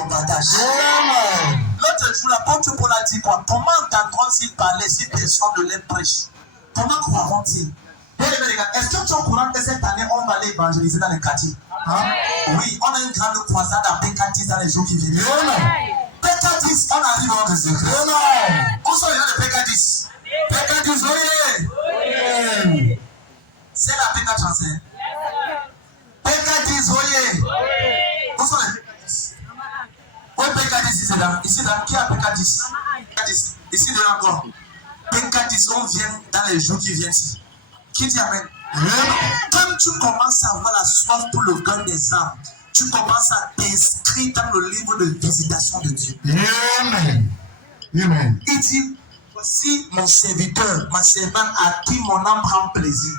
ton partage. L'autre jour, l'apôtre Paul a dit quoi? Comment entendront-ils parler si personne ne les prêche? Comment croiront-ils? Est-ce que tu es au courant que cette année, on va aller évangéliser dans les quartiers? Oui, on a une grande croisade à Pécatis dans les jours qui viennent. Pécatis, on arrive en Jésus. Où sont les gens de Pécatis? Pécatis, oui. C'est la Pécatis française. Pécatis, oui. Où sont les Pécatis? Où est Pécatis ici là? Ici là, qui a Pécatis? Ici là encore. Pécatis, on vient dans les jours qui viennent ici. Qui dit amen? Quand tu commences à avoir la soif pour le gain des âmes, tu commences à t'inscrire dans le livre de visitation de Dieu. Amen. Amen. Il dit, voici mon serviteur, ma servante à qui mon âme prend plaisir.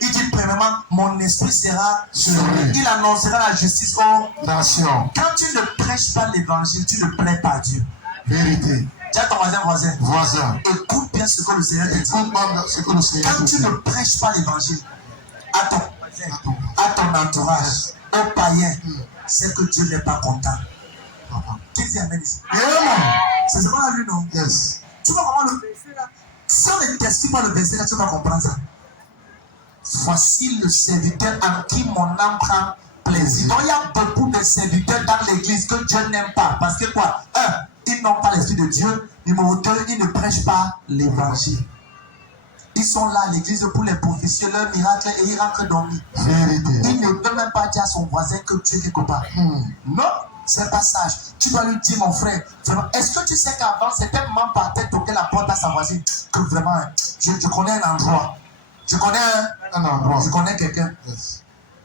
Il dit, premièrement, mon esprit sera sur lui. Il annoncera la justice aux nations. Quand tu ne prêches pas l'évangile, tu ne plais pas à Dieu. Vérité. Dis à ton voisin. Voisin. Écoute bien ce que le Seigneur te dit. Quand tu ne prêches pas l'évangile à ton entourage, aux païens, c'est que Dieu n'est pas content. Qui dit amen ici? C'est ce qu'on a lu, non? Yes. Tu vois comment le verset là? Si on ne t'explique pas le verset là, tu vas comprendre ça. Voici le serviteur en qui mon âme prend plaisir. Donc il y a beaucoup de serviteurs dans l'église que Dieu n'aime pas. Parce que quoi? Ils n'ont pas l'esprit de Dieu. Numéro 2, ils ne prêchent pas l'évangile. Ils sont là à l'église pour les prophéties, leurs miracles, et ils rentrent dormir. Il ne peut même pas dire à son voisin que tu es quelque part. Non, c'est pas sage. Tu dois lui dire, mon frère, vraiment, est-ce que tu sais qu'avant, c'était même par tête toquer la porte à sa voisine que vraiment, je connais un endroit. Je connais un endroit. Je connais quelqu'un. Yes.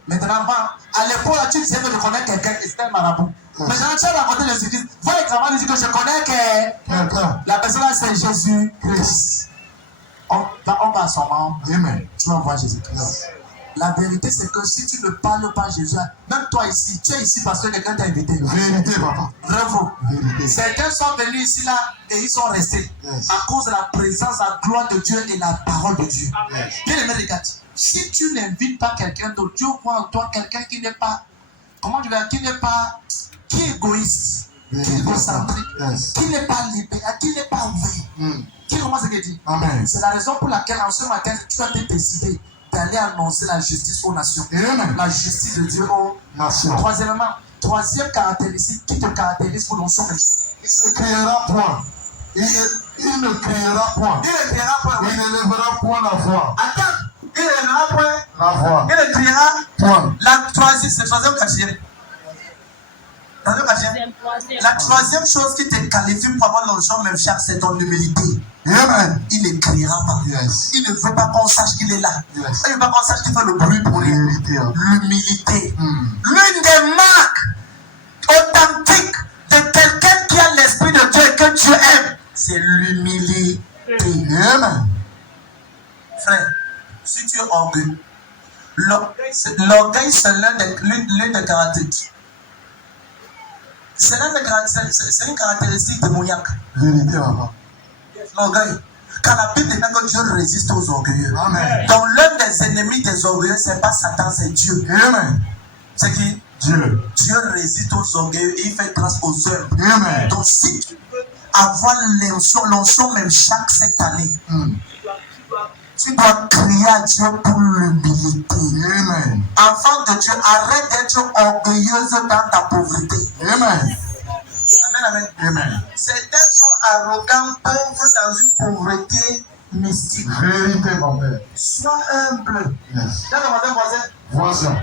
Maintenant, à l'époque, tu disais que je connais quelqu'un et c'était un marabout. Yes. Maintenant, tu as raconté les églises. Va éclamer, il dit que je connais quelqu'un. La personne là, c'est Jésus-Christ. On va à son membre. Amen. Tu vas voir Jésus-Christ. Yes. La vérité, c'est que si tu ne parles pas Jésus, même toi ici, tu es ici parce que quelqu'un t'a invité. Vérité, papa. Bravo. Vérité. Certains sont venus ici là et ils sont restés. Yes. À cause de la présence, la gloire de Dieu et la parole de Dieu. Yes. Bien aimé, regarde. Si tu n'invites pas quelqu'un d'autre, Dieu voit en toi quelqu'un qui n'est pas, comment tu vas dire, qui est égoïste, qui est égocentrique, yes. Qui n'est pas libéral, qui n'est pas ouvert. Qui commence à dire? Amen. C'est la raison pour laquelle en ce matin, tu as décidé d'aller annoncer la justice aux nations. Amen. La justice de Dieu aux nations. Troisièmement, troisième caractéristique qui te caractérise pour l'onction. Il ne criera point. Il ne criera point. Il ne criera point. Il ne lèvera point la voix. Attends. Il ne lèvera point la voix. Il ne criera point. La troisième, c'est le troisième quatrième. La troisième chose qui te qualifie pour avoir l'onction même chaque, c'est ton humilité. Amen. Il ne criera pas. Yes. Il ne veut pas qu'on sache qu'il est là. Yes. Il ne veut pas qu'on sache qu'il fait le bruit pour lui. L'humilité. L'une des marques authentiques de quelqu'un qui a l'esprit de Dieu et que tu aimes, c'est l'humilité. Amen. Frère, si tu es orgueilleux, l'orgueil c'est l'une des caractéristiques. C'est une caractéristique démoniaque. Vérité, maman. L'orgueil. Car la Bible dit que Dieu résiste aux orgueilleux. Amen. Donc l'un des ennemis des orgueilleux, c'est pas Satan, c'est Dieu. Amen. C'est qui? Dieu. Dieu résiste aux orgueilleux et il fait grâce aux œuvres. Amen. Donc si tu veux avoir l'onction même chaque cette année, tu dois crier à Dieu pour l'humilité. Amen. Enfant de Dieu, arrête d'être orgueilleuse dans ta pauvreté. Amen. Amen, amen. Amen. Certains sont arrogants, pauvres dans une pauvreté mystique. Vérité, mon père. Sois humble. Yes. Voisin.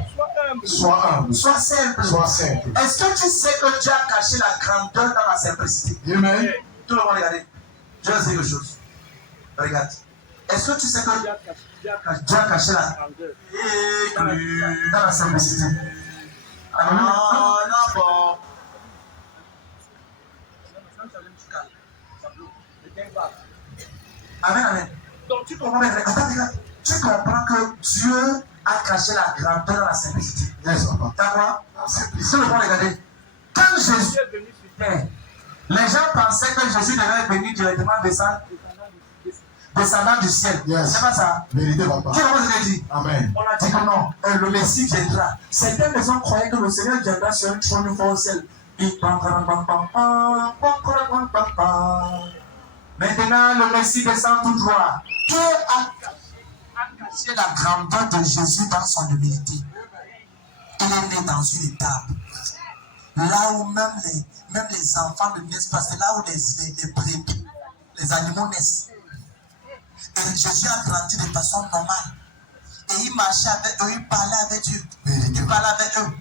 Sois humble. Sois simple. Sois simple. Est-ce que tu sais que Dieu a caché la grandeur dans la simplicité? Amen. Tout le monde regarde. Je vais dire quelque chose. Regarde. Est-ce que tu sais que Dieu a caché la grandeur dans la simplicité? Non, bon. Amen, amen. Donc tu comprends, attends, tu comprends que Dieu a caché la grandeur dans la simplicité. Yes, papa. D'accord? Tout le monde regarde. Quand Jésus est venu sur terre, les gens pensaient que Jésus devait venir directement descendant du ciel. Yes. C'est pas ça? Vérité, papa. Qui a dit? Amen. On a dit que non, le Messie viendra. Certaines personnes croyaient que le Seigneur viendra sur un trône une fois au ciel. Maintenant, le Messie descend tout droit. Dieu a caché la grandeur de Jésus dans son humilité. Il est né dans une étable. Là où même les enfants ne naissent pas, c'est là où les brebis, les animaux naissent. Et Jésus a grandi de façon normale. Et il marchait avec eux, il parlait avec Dieu. Il parlait avec eux.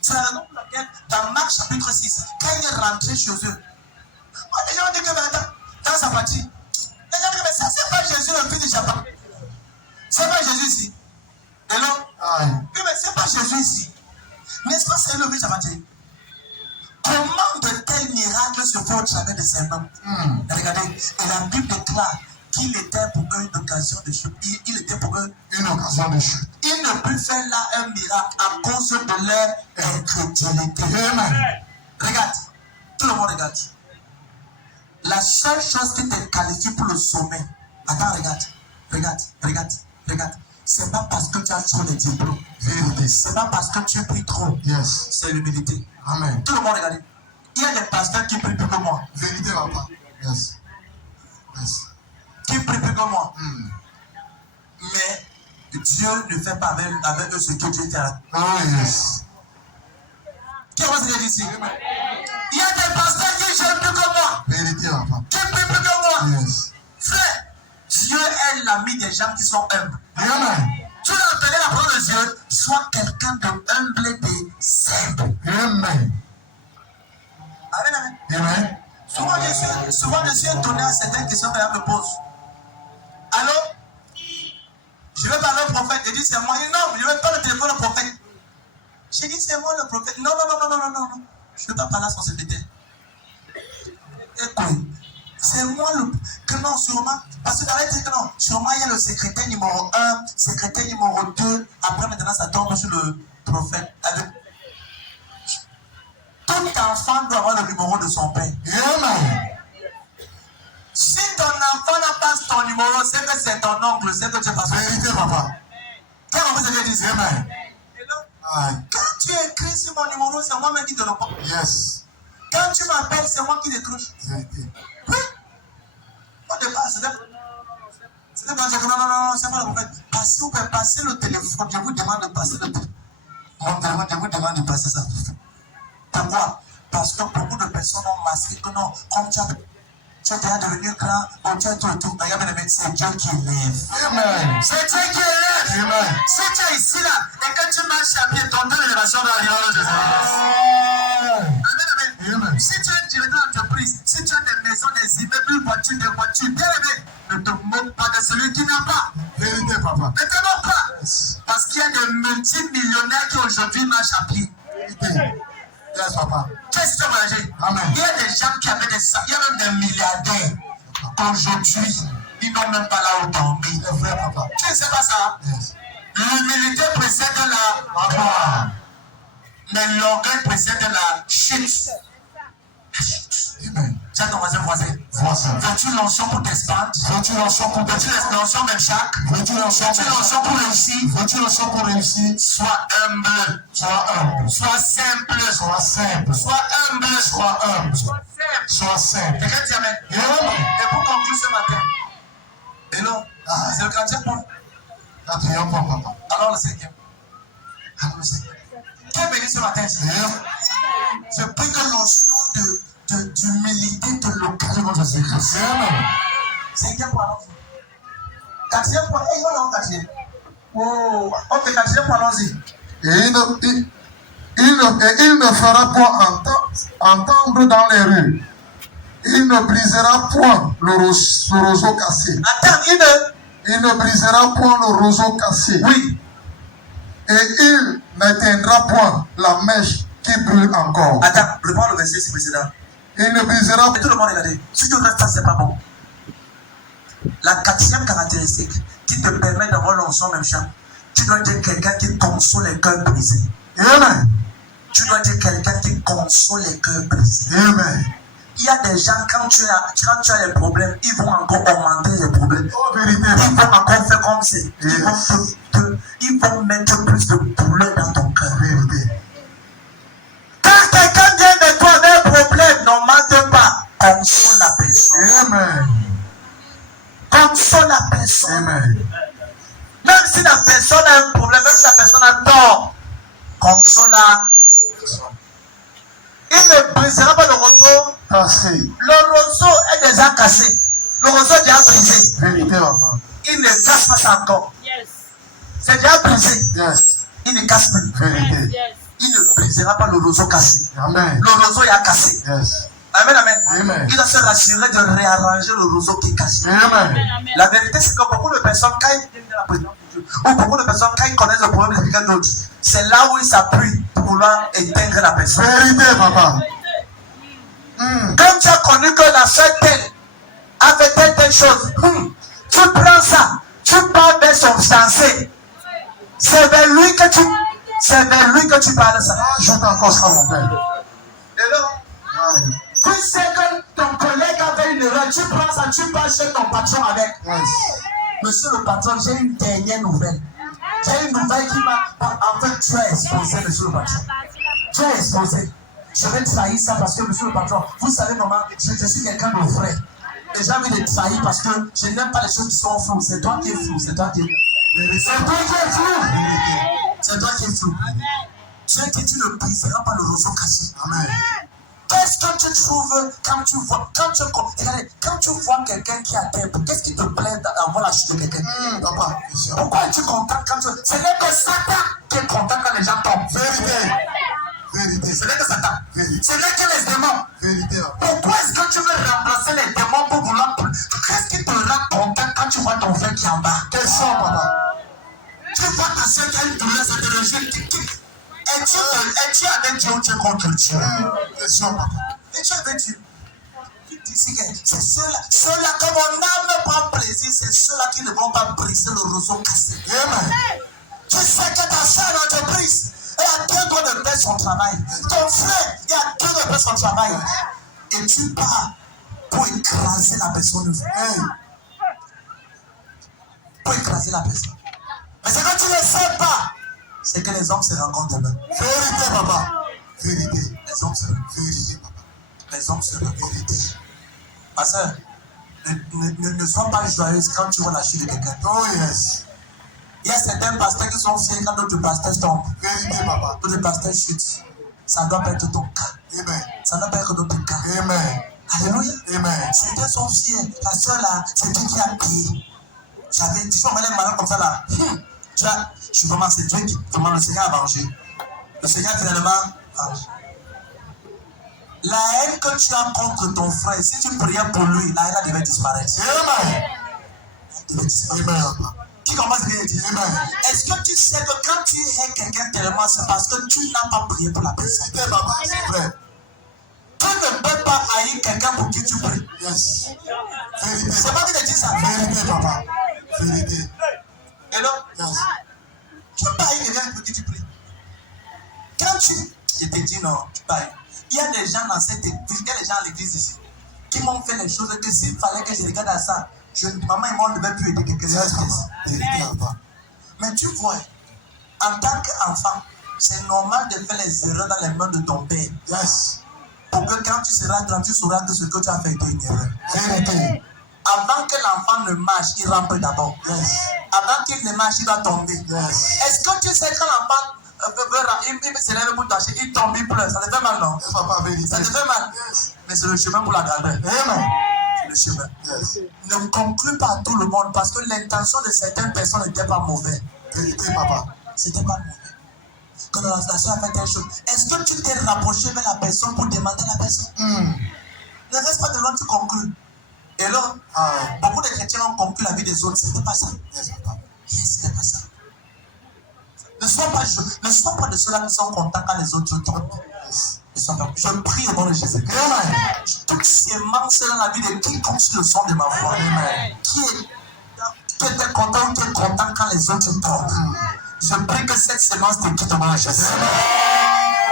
C'est la raison pour laquelle, dans Marc chapitre 6, quand il est rentré chez eux, les gens ont dit que maintenant, dans sa partie, les gens disent que ça, c'est pas Jésus le fils de Japon. C'est pas Jésus ici. Et là, oui, mais c'est pas Jésus ici. N'est-ce pas, c'est le fils de Japon? Comment de tels miracles se font au travers de ses mains? Regardez, et la Bible déclare qu'il était pour eux une occasion de chute. Il était pour eux une occasion de chute. Il ne peut faire là un miracle à cause de leur incrédulité. Regarde, tout le monde regarde. La seule chose qui te qualifie pour le sommet, attends, regarde. C'est pas parce que tu as trop de diplômes. C'est pas parce que tu pries trop. Yes. C'est l'humilité. Amen. Tout le monde regarde. Il y a des pasteurs qui prient plus que moi. Vérité, papa. Yes. Qui prient plus que moi. Mais Dieu ne fait pas avec eux ce que Dieu fait. Oh yes. Qui va se dire ici? Il y a des pasteurs qui jeûnent plus que moi. Vérité, papa. Qui prient plus que moi. Yes. Frère, Dieu est l'ami des gens qui sont humbles. Amen. Tu as entendu la parole de Dieu, sois quelqu'un de humble et de simple. Amen. Amen. Amen. Souvent, je suis étonné à certaines questions que l'homme me pose. Allô? Je vais parler au prophète. Il dit c'est moi. Il dit non, je ne vais pas le téléphone au prophète. J'ai dit c'est moi le prophète. Non. Je ne vais pas parler à son secrétaire. Écoute, c'est moi le. Que non, sûrement. Parce que arrête que non. Sûrement, il y a le secrétaire numéro 1, secrétaire numéro 2. Après, maintenant, ça tombe sur le prophète. Avec... Tout enfant doit avoir le numéro de son père. Amen. Si ton enfant n'a pas ton numéro, c'est que c'est ton oncle, c'est que tu es pas son. Vérité, papa. Qu'est-ce que vous avez dit? Amen. Quand tu écris sur mon numéro, c'est moi-même qui te réponds. Yes. Quand tu m'appelles, c'est moi qui décroche. Vérité. Oui. Au départ, c'était pas dire que non, c'est pas le prophète. Vous pouvez passer le téléphone. Je vous demande de passer le téléphone. Je vous demande de passer ça. Pourquoi? Parce que beaucoup de personnes ont masqué que non, comme tu es déjà devenu grand, on tient tout et tout. Regarde, c'est Dieu qui élève. Amen. C'est Dieu qui élève. Amen. Si tu es ici là, et quand tu marches à pied, ton temps d'élévation va arriver à Jésus. Amen. Si tu es un directeur d'entreprise, si tu as des maisons, des immeubles, des voitures, bien aimé, ne te moque pas de celui qui n'a pas. Vérité, papa. Ne te moque pas. Parce qu'il y a des multimillionnaires qui aujourd'hui marchent à pied. Vérité. Yes, papa. Qu'est-ce que tu as mangé? Amen. Il y a des gens qui avaient il y a même des milliardaires. Aujourd'hui, ils n'ont même pas là où dormir. C'est vrai, papa. Tu ne sais pas ça? Yes. L'humilité précède la gloire. Mais l'orgueil précède la chute. Amen. Tiens ton voisin. Veux-tu l'onction pour t'expandre? Veux-tu l'onction même chaque? Veux-tu l'onction pour réussir? Veux-tu l'onction pour réussir? Sois humble. Sois simple. Sois simple. Quelqu'un dit amen. Et pour conclure ce matin, hello, c'est le quatrième point. Quatrième point, papa. Alors le cinquième. Qui est béni ce matin? Je prie que l'onction d'humilité te localise dans Jésus-Christ. Cinquième point, allons-y. Quatrième point, il va dans quatrième. Oh, ok, quatrième point, allons-y. Et il ne fera point entendre dans les rues. Il ne brisera point le roseau cassé. Attends, il ne brisera point le roseau cassé. Oui. Et il n'éteindra point la mèche qui brûle encore. Attends, reprends le verset précédent. Il ne brisera Et tout le monde regarde. Si tu restes pas, c'est pas bon. La quatrième caractéristique qui te permet d'avoir l'onction même champ, tu dois être quelqu'un qui console les cœurs brisés. Amen. Tu dois être quelqu'un qui console les cœurs brisés. Amen. Il y a des gens, quand tu as les problèmes, ils vont encore augmenter les problèmes. Oh, vérité. Ils vont encore faire comme c'est. Ils vont mettre plus de douleur dans ton cœur. Vérité. Quand quelqu'un vient de toi, Même si la personne a un problème, même si la personne a tort, console-la. Il ne brisera pas le roseau. Cassé. Le roseau est déjà cassé. Le roseau est déjà brisé. Vérité, papa. Il ne casse pas ça encore. Yes. C'est déjà brisé. Yes. Il ne casse plus. Vérité. Yes. Il ne brisera pas le roseau cassé. Amen. Le roseau est cassé. Yes. Amen, amen. Amen. Il va se rassurer de réarranger le roseau qui est cassé. Amen. Amen. La vérité, c'est que beaucoup de personnes, quand ils viennent de la présence de Dieu, ou beaucoup de personnes, quand ils connaissent le problème de quelqu'un d'autre, c'est là où ils s'appuient pour vouloir éteindre la personne. Vérité, papa. Quand tu as connu que la soeur telle a fait telle chose, tu prends ça, tu parles vers son fiancé. C'est vers lui que tu parles ça. Ajoute encore ça, mon père. Et là, Aïe. tu sais que ton collègue a fait une erreur, tu prends ça, tu pars chez ton patron avec. Yes. Monsieur le patron, j'ai une dernière nouvelle. J'ai une nouvelle qui m'a... En fait, tu as exposé, monsieur le patron. Tu as exposé. Je vais trahir ça parce que, monsieur le patron, vous savez comment je suis quelqu'un de vrai. Et j'ai envie de trahir parce que je n'aime pas les choses qui sont floues. C'est toi qui es flou. C'est toi qui es flou. C'est toi qui es flou. Tu as dit, tu ne briseras pas le roseau cassé. Amen. Qu'est-ce que tu trouves quand tu vois, regardez, quand tu vois quelqu'un qui a terre, qu'est-ce qui te plaît d'avoir la chute de quelqu'un? Papa, bien sûr. Pourquoi es-tu content quand tu... Ce n'est que Satan qui est content quand les gens tombent. Vérité. Vérité. Ce n'est que Satan. Vérité. Ce n'est que les démons. Vérité. Pourquoi est-ce que tu veux remplacer les démons pour vouloir... Qu'est-ce qui te rend content quand tu vois ton frère qui est en bas? Quel son, papa? Tu vois ta soeur qui a une douleur, ça te rejette. Es-tu avec Dieu ou tu es contre Dieu? Quel son, papa? Es-tu avec Dieu? C'est ceux-là que mon âme prend plaisir, c'est ceux-là qui ne vont pas briser le roseau cassé. Amen. Tu sais que ta soeur d'entreprise, elle a deux droits de faire son travail. Ton frère, il a deux droits de faire son travail. Et tu pars pour écraser la personne. Pour écraser la personne. Mais c'est quand tu ne le sais pas, c'est que les hommes se rencontrent demain. Vérité, papa. Vérité. Les hommes se rencontrent. Vérité, papa. Les hommes se rencontrent. Ma soeur, ne sois pas joyeuse quand tu vois la chute de quelqu'un. Oh, yes. Il y a certains pasteurs qui sont fiers quand d'autres pasteurs tombent. Vérité, papa. D'autres pasteurs chutent. Ça doit pas être ton cas. Amen. Ça doit pas être notre cas. Amen. Alléluia. Amen. Certains sont fiers. La soeur là, c'est Dieu qui a payé. J'avais dit, tu vois, les malades comme ça là. Tu vois, je suis vraiment, c'est Dieu qui, comment le Seigneur a vengé. Le Seigneur finalement venge. La haine que tu as contre ton frère, si tu priais pour lui, la haine devait disparaître. Amen. Elle devait disparaître. Amen. Qui commence à dire? Amen. Est-ce que tu sais que quand tu hais quelqu'un tellement, c'est parce que tu n'as pas prié pour la personne? Vérité, papa. C'est vrai. Tu ne peux pas haïr quelqu'un pour qui tu pries. Yes. Vérité. C'est pas qui te dit ça. Vérité, papa. Vérité. Et donc, Yes. tu ne peux pas haïr quelqu'un pour qui tu pries. Quand je te dis non, tu peux haïr. Il y a des gens dans cette église, il y a des gens à l'église ici, qui m'ont fait les choses que s'il fallait que je regarde à ça, maman et moi ne devait plus aider quelqu'un. Vérité, papa. Mais tu vois, en tant qu'enfant, c'est normal de faire les erreurs dans les mains de ton père. Yes. Pour que quand tu seras grand, tu sauras que ce que tu as fait était une erreur. Vérité. Avant que l'enfant ne marche, il rampe d'abord. Yes. Avant qu'il ne marche, il va tomber. Yes. Est-ce que tu sais quand l'enfant il se lève pour tâcher, il tombe, il pleure, ça te fait mal, non? Yes, papa. Vérité. Ça te fait mal? Yes. Mais c'est le chemin pour la grandeur. Amen. C'est le chemin. Yes. Ne conclue pas à tout le monde parce que l'intention de certaines personnes n'était pas mauvaise. Vérité, papa. C'était pas mauvais. Quand la soeur a fait telle chose, est-ce que tu t'es rapproché vers la personne pour demander à la personne? Ne reste pas de loin, tu conclus. Et là, beaucoup de chrétiens ont conclu la vie des autres. C'était pas ça. Yes, papa. Yes, c'était pas ça. Ne sois pas de ceux-là qui sont contents quand les autres tombent. Yes. Je prie au nom de Jésus. Amen. Toute sémence dans la vie de quiconque sur le son de ma voix. Amen. Qui était content ou qui est content quand les autres tombent. Je prie que cette sémence te quitte au nom de Jésus.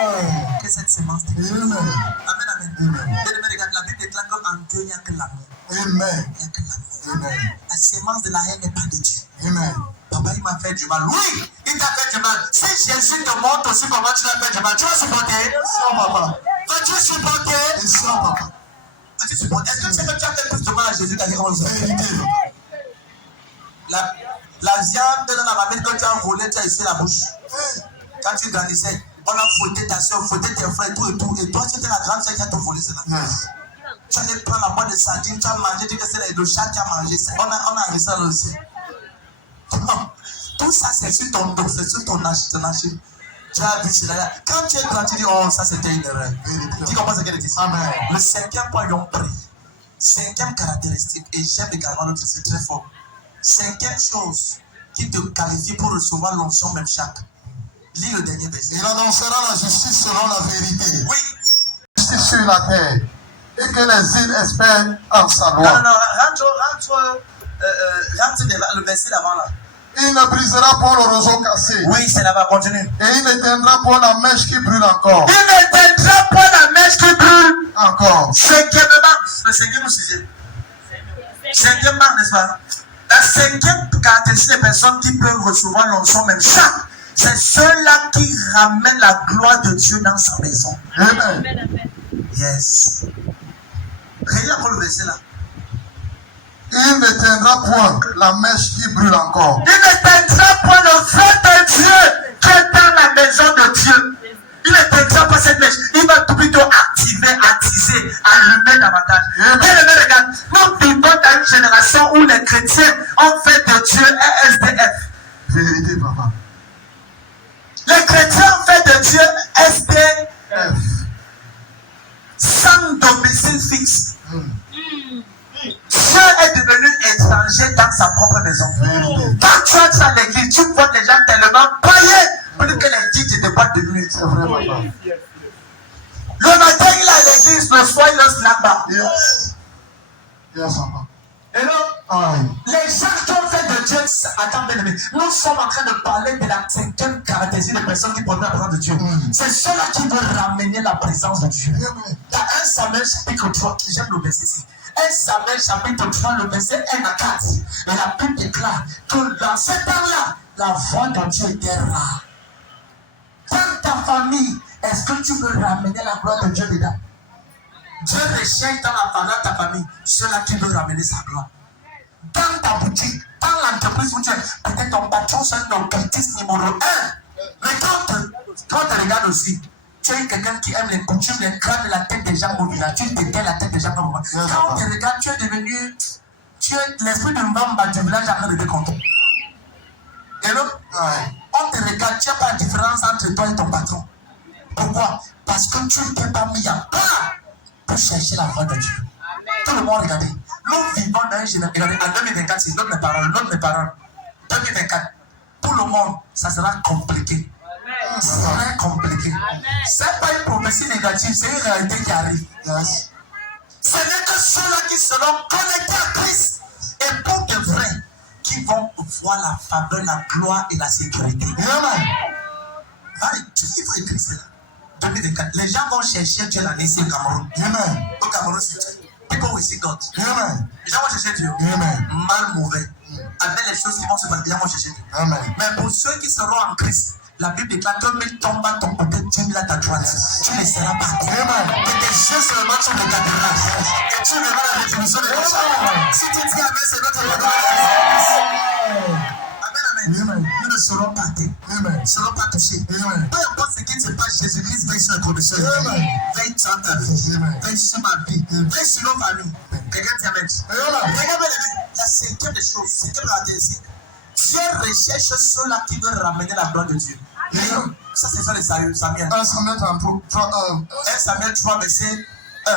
Amen. Que cette sémence te quitte. Amen. Amen, amen. Amen. Regarde, la Bible déclare qu'en Dieu, il n'y a que l'amour. Amen. Il n'y a que l'amour. Amen. La sémence de la haine n'est pas de Dieu. Amen. Papa, il m'a fait du mal. Oui, il t'a fait du mal. Si Jésus te montre aussi comment tu l'as fait du mal, tu vas supporter. Yes, papa. Vas-tu supporter? Yes, papa. Vas-tu supporter? Est-ce que tu sais que tu as fait plus de mal à Jésus qu'à quelqu'un d'autre? Vérité. La viande dans la mamelle que tu as volée, tu as essuyé la bouche. Quand tu grandissais, on a fouetté ta soeur, fouetté tes frères, tout et tout. Et toi, tu étais la grande soeur qui a tout volé cela. Tu allais prendre la boîte de sardines, tu as mangé, tu dis que c'est le chat qui a mangé. On a arrêté ça aussi. Tout ça, c'est sur ton dos, c'est sur ton archive. Tu as vu cela. Quand tu es grand, tu dis, oh, ça c'était une erreur. Tu comprends ce qu'elle dit? Amen. Le 5e point, ils ont pris. 5e caractéristique, et j'aime également l'autre, c'est très fort. 5e chose qui te qualifie pour recevoir l'onction même chaque. Lis le dernier verset. Il annoncera la justice selon la vérité. Oui. Justice sur la terre. Et que les îles espèrent en sa loi. Non, rentre le verset d'avant là. Il ne brisera point le roseau cassé. Oui, c'est là-bas, continue. Et il n'éteindra point la mèche qui brûle encore. Il n'éteindra pas la mèche qui brûle. Encore. 5e, le 5e ou 6e? 5e, n'est-ce pas? La 5e caractéristique des personnes qui peuvent recevoir l'onction même chaque, c'est ceux-là qui ramènent la gloire de Dieu dans sa maison. Amen. Yes. Regarde encore le verset là. Il n'éteindra point la mèche qui brûle encore. Il n'éteindra pas le feu de Dieu qui est dans la maison de Dieu. Il n'éteindra pas cette mèche. Il va plutôt activer, attiser, allumer davantage. Bien aimé, regarde, nous vivons dans une génération où les chrétiens ont fait de Dieu un SDF. Vérité, papa. Les chrétiens ont fait de Dieu SDF. Sans domicile fixe. Dieu est devenu étranger dans sa propre maison. Quand tu es dans l'église, tu vois des gens tellement païens plus que les dits de boîte de nuit. C'est vrai, papa. Le matin, il est à l'église, le soir, il est au snack bar. Yes. Yes, papa. Et non, les gens qui ont fait de Dieu, attends, bien aimé, nous sommes en train de parler de la 5e caractéristique des personnes qui produisent la présence de Dieu. C'est ceux-là qui veulent ramener la présence de Dieu. Dans 1 Samuel chapitre 3, j'aime le verset ici. 1 Samuel chapitre 3, le verset 1 à 4. Et la Bible déclare que dans ce temps-là, la voix de Dieu était rare. Dans ta famille, est-ce que tu veux ramener la gloire de Dieu dedans? Dieu recherche dans ta famille ceux-là qui veulent ramener sa gloire. Dans ta boutique, dans l'entreprise où tu es, peut-être ton patron, c'est un occultiste numéro 1. Mais quand tu regardes aussi, tu es quelqu'un qui aime les coutumes, les crânes, la tête des gens mobiles. Tu détestes la tête des gens comme moi. Quand on te regarde, tu es devenu. Tu es l'esprit d'un bamba du village en train de te compter. Et donc, on te regarde, tu n'as pas de différence entre toi et ton patron. Pourquoi? Parce que tu ne t'es pas mis à part pour chercher la voix de Dieu. Tout le monde regardez. Nous vivons dans une génération. Regardez, en 2024, c'est l'autre mes paroles. 2024, tout le monde, ça sera compliqué. Ça sera compliqué. Ce n'est pas une prophétie négative, c'est une réalité qui arrive. Yes. Ce n'est que ceux-là qui seront connectés à Christ et pour de vrai, qui vont voir la faveur, la gloire et la sécurité. Amen. Il faut écrire cela. 2024, les gens vont chercher Dieu l'année ici au Cameroun. Amen. Au Cameroun, c'est Dieu. People will see God. Amen. Les gens vont chercher Dieu. Amen. Mal, mauvais. Avec les choses qui vont se passer, les gens vont chercher Dieu. Amen. Mais pour ceux qui seront en Christ, la Bible déclare que 1000 tombent à ton côté, 10 000 à ta droite. Tu ne seras pas terre. Que tes yeux seulement sur le cathedral. Et tu verras la rétribution de tes choses. Si tu dis Amen, c'est notre regard. Amen. Nous ne serons pas terre. Nous ne serons pas touchés. Peu importe ce qui se passe, Jésus-Christ veille sur la commission. Veille sur ta vie. Veille sur ma vie. Veille sur nos familles. Quelqu'un dit Amen. Regardez la 5e des choses. 5e caractéristique. Dieu recherche ceux-là qui veulent ramener la gloire de Dieu. Ça, c'est ça les Samuel. 1 Samuel 3, 1 Samuel 3, verset 1.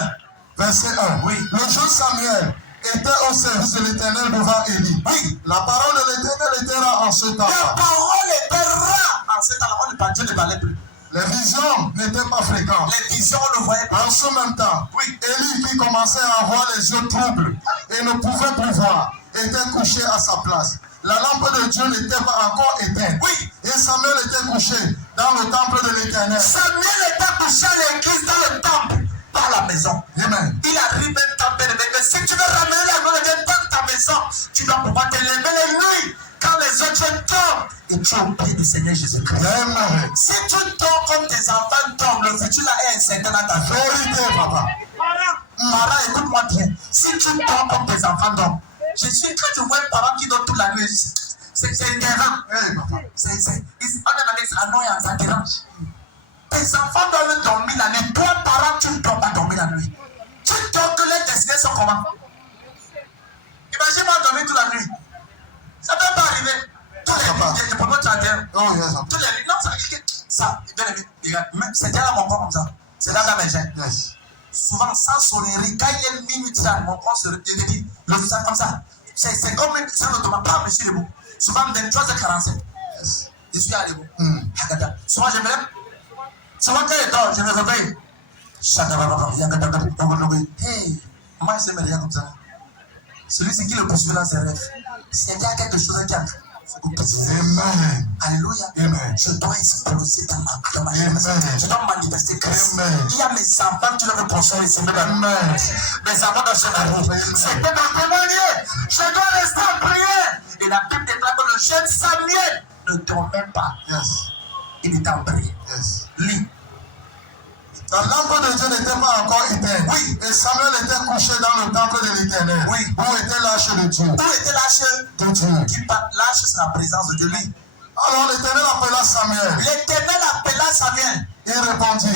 Verset 1. Oui. Le jeune Samuel était au service de l'Éternel devant Élie. Oui. La parole de l'Éternel était rare en ce temps. La parole était rare en ce temps. Dieu ne parlait plus. Les visions n'étaient pas fréquentes. Les visions, on ne voyait pas. En ce même temps, oui. Élie, qui commençait à avoir les yeux troubles et ne pouvait plus voir, était couché à sa place. La lampe de Dieu n'était pas encore éteinte. Oui. Et Samuel était couché dans le temple de l'Éternel. Samuel était couché à l'église dans le temple, dans la maison. Amen. Il arrive un temps béni. Mais si tu veux ramener la gloire de Dieu dans ta maison, tu dois pouvoir te lever les nuits quand les autres tombent. Et tu es au pied du Seigneur Jésus-Christ. Amen. Si tu tombes comme tes enfants tombent, le futur là est incertain dans ta vie. Vérité, papa. Parents, écoute-moi bien. Si tu tombes comme tes enfants tombent, Je suis, quand je vois un parent qui dort toute la nuit, c'est énervant. C'est annoyant, ça dérange. Tes enfants doivent dormir la nuit. Toi, parent, tu ne dois pas dormir la nuit. Tu dors que les destinées sont comment? Imagine-moi dormir toute la nuit. Ça ne peut pas arriver. Tous les nuits, je peux pas te dire. Tous les nuits, non, ça, c'est déjà là mon corps comme ça. C'est là mes gènes. Souvent, sans sonnerie, quand il est minuit, mon corps se dit, le sang comme ça. C'est comme une automate. Pas monsieur debout. Souvent, 23h45. Je suis à debout. Souvent, je me lève. Souvent, quand je dors, je me réveille. Hey, moi, je me réveille comme ça. Celui-ci qui le poursuit dans ses rêves. C'est déjà quelque chose qui a. Amen. Alléluia. Amen. Je dois exploser dans ma vie. Je dois manifester Christ. Amen. Il y a mes enfants qui doivent construire ici. Amen. Mes enfants dans ce mariage. C'est pas mon témoigner. Je dois rester en prière. Et la Bible déclare que le jeune Samuel ne dormait pas. Yes. Il était en prière. Yes. Lis. La lampe de Dieu n'était pas encore éteinte. Oui. Et Samuel était couché dans le temple de l'Éternel. Oui. Où était l'arche de Dieu? Où était l'arche de Dieu? L'arche, c'est la présence de Dieu. Lui. Alors l'Éternel appela Samuel. L'Éternel appela Samuel. Il répondit.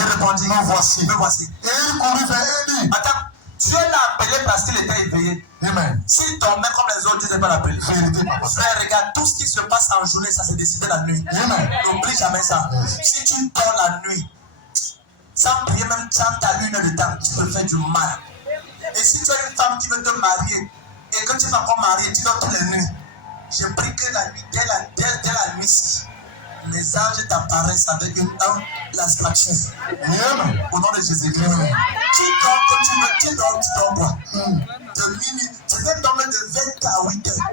Me voici. Me voici. Et il courut vers Élie. Attends. Dieu l'a appelé parce qu'il était éveillé. Amen. S'il dormait comme les autres, Dieu ne pas l'appeler. Vérité, papa. Frère, regarde, tout ce qui se passe en journée, ça s'est décidé la nuit. Amen. N'oublie jamais ça. Si tu dors la nuit, sans prier même 30 à 1 heure de temps, tu peux faire du mal. Et si tu as une femme qui veut te marier et que tu ne vas pas marier, tu dors toutes les nuits. Je prie que la nuit, dès la nuit, les anges t'apparaissent avec la statue. Au nom de Jésus-Christ. Tu dors quand tu veux, tu dors quoi? De minuit, tu peux dormir de 20 à 8 heures.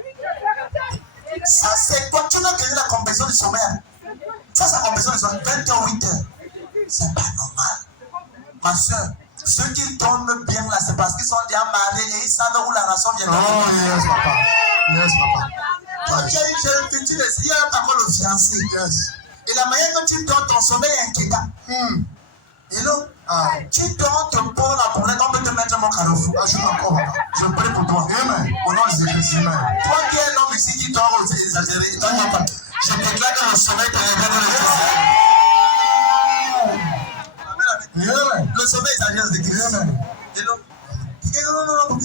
Ça, c'est quoi? Tu dois gagner la compensation du sommeil. Ça, c'est la compensation du sommeil. 20 heures, 8 heures. C'est pas normal. Ma soeur, ceux qui dorment bien là, c'est parce qu'ils sont déjà mariés et ils savent où la nation vient. Oh, yes, papa. Yes, papa. Quand tu as une jeune fille, tu décides, il y a encore le fiancé. Yes. Et la manière dont tu dors, ton sommeil est inquiétant. Hello? Tu dors, te poses la bourrette, on peut te mettre mon carrefour. Je prie pour toi. Amen. Au nom de Jésus-Christ. Toi qui es l'homme ici qui dort, c'est exagéré. Je déclare que le sommeil te révèle dans le Jésus. Le sommeil exagère de Christ. Hello? Non.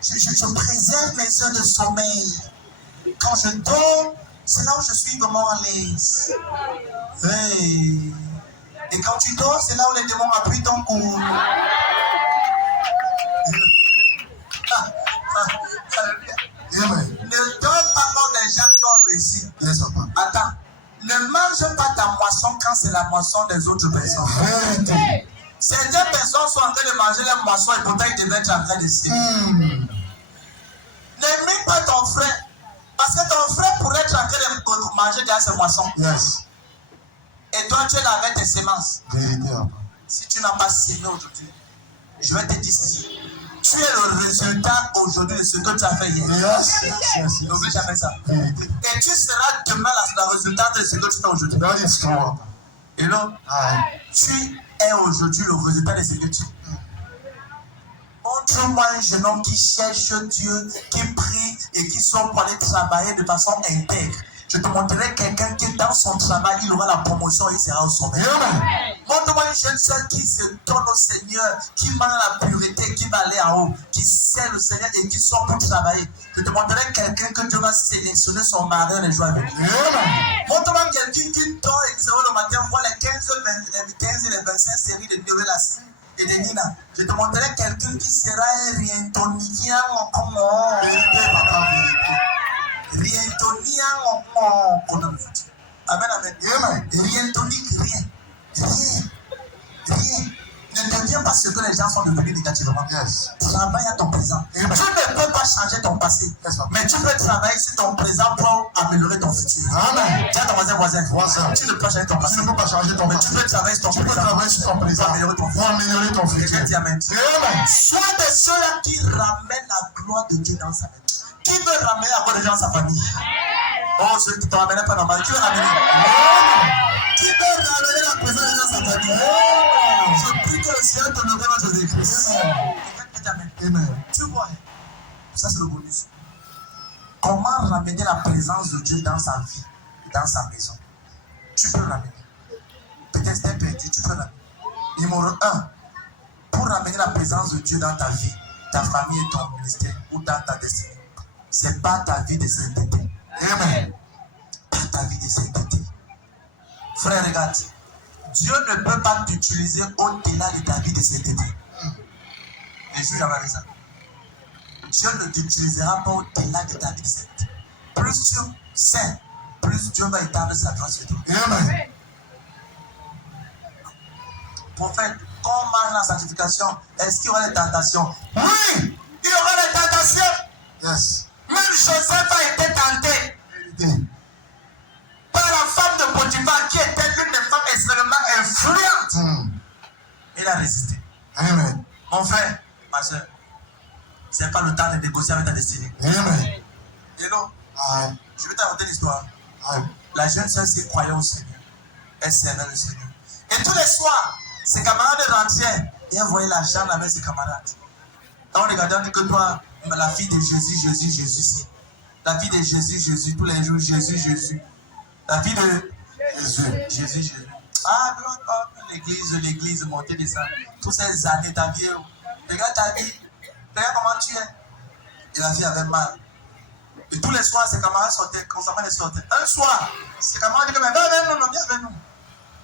Je préserve mes heures de sommeil. Quand je dors, c'est là où je suis vraiment à l'aise. Hey. Et quand tu dors, c'est là où les démons appuient ton cou. Ne dors pas comme les gens qui ont réussi. Yes, papa. Attends. Ne mange pas ta moisson quand c'est la moisson des autres personnes. Certaines personnes sont en train de manger leur moisson et pourtant ils devaient être en train de s'aimer. N'aime pas ton frère. Parce que ton frère pourrait être en train de manger déjà ses moissons. Yes. Et toi, tu es là avec tes semences. Vérité, papa. Si tu n'as pas sémé aujourd'hui, je vais te dire ceci. Tu es le résultat aujourd'hui de ce que tu as fait hier. Yes. N'oublie jamais ça. Vérité. Et tu seras demain le résultat de ce que tu fais aujourd'hui. That is true, papa. Et là, tu es aujourd'hui le résultat de ce que tu fais. Montre-moi un jeune homme qui cherche Dieu, qui prie et qui sort pour aller travailler de façon intègre. Je te montrerai quelqu'un qui, dans son travail, il aura la promotion et il sera au sommet. Montre-moi une jeune soeur qui se donne au Seigneur, qui mène la pureté, qui va aller en haut, qui sert le Seigneur et qui sort pour travailler. Je te montrerai quelqu'un que Dieu va sélectionner son mari les jours à venir. Montre-moi quelqu'un qui dort et qui se voit le matin, voit les 15 et les 25 séries de Novelas et de Nina. Je te montrerai quelqu'un qui sera un rientonien en comment. Rientonien en comment. Amen. Rien tonique, rien. Ne deviens pas ce que les gens sont devenus négativement. Travaille à ton présent. Tu ne peux pas changer ton passé. Mais tu peux travailler sur ton présent pour améliorer ton futur. Amen. Tiens ton voisin. Tu ne peux pas changer ton passé. Tu ne peux pas changer ton mais tu peux travailler sur ton présent. Pour améliorer ton futur. Amen. Sois de ceux-là qui ramènent la gloire de Dieu dans sa vie. Qui veut ramener la gloire de Dieu dans sa famille? Oh, ceux qui ne te ramènent pas normal. Qui veut ramener? Qui veut ramener la présence de Dieu dans sa famille? Je prie que le Seigneur te le donne à Jésus-Christ. Amen. Tu vois, Ça, c'est le bonus. Comment ramener la présence de Dieu dans sa vie, dans sa maison? Tu peux le ramener. Peut-être c'était perdu, tu peux le ramener. Numéro 1, pour ramener la présence de Dieu dans ta vie, ta famille et ton ministère, ou dans ta destinée, c'est pas ta vie de sainteté. Amen. Pas ta vie de sainteté. Frère, regarde. Dieu ne peut pas t'utiliser au-delà de ta vie de sainteté. Et je suis jamais avec ça. Dieu ne t'utilisera pas au-delà de ta vie de sainteté. Plus tu es saint, plus Dieu va étendre sa grâce sur toi. Amen. Prophète, quand on marche dans la sanctification, est-ce qu'il y aura des tentations? Oui, il y aura des tentations. Yes. Même Joseph a été tenté Vérité. par la femme de Potiphar qui était l'une des femmes extrêmement influentes. Il a résisté. Amen. Mon frère, ma soeur, ce n'est pas le temps de négocier avec ta destinée. Amen. Hello, Aye. je vais te raconter l'histoire. Aye. La jeune soeur s'est croyée au Seigneur. Elle servait le Seigneur. Et tous les soirs, ses camarades rentraient et elle voyait la chambre avec ses camarades. Quand on regardait, on dit que toi, la fille de Jésus, Jésus, Jésus, si. La fille de Jésus, Jésus, tous les jours, Jésus, Jésus. La fille de Jésus, Jésus, Jésus. Ah, l'église, monter, descendre. Toutes ces années, ta vie, regarde ta vie. Regarde comment tu es. Et la fille avait mal. Et tous les soirs, ses camarades sortaient, constamment les sortaient. Un soir, ses camarades disaient, mais viens avec nous, viens avec nous.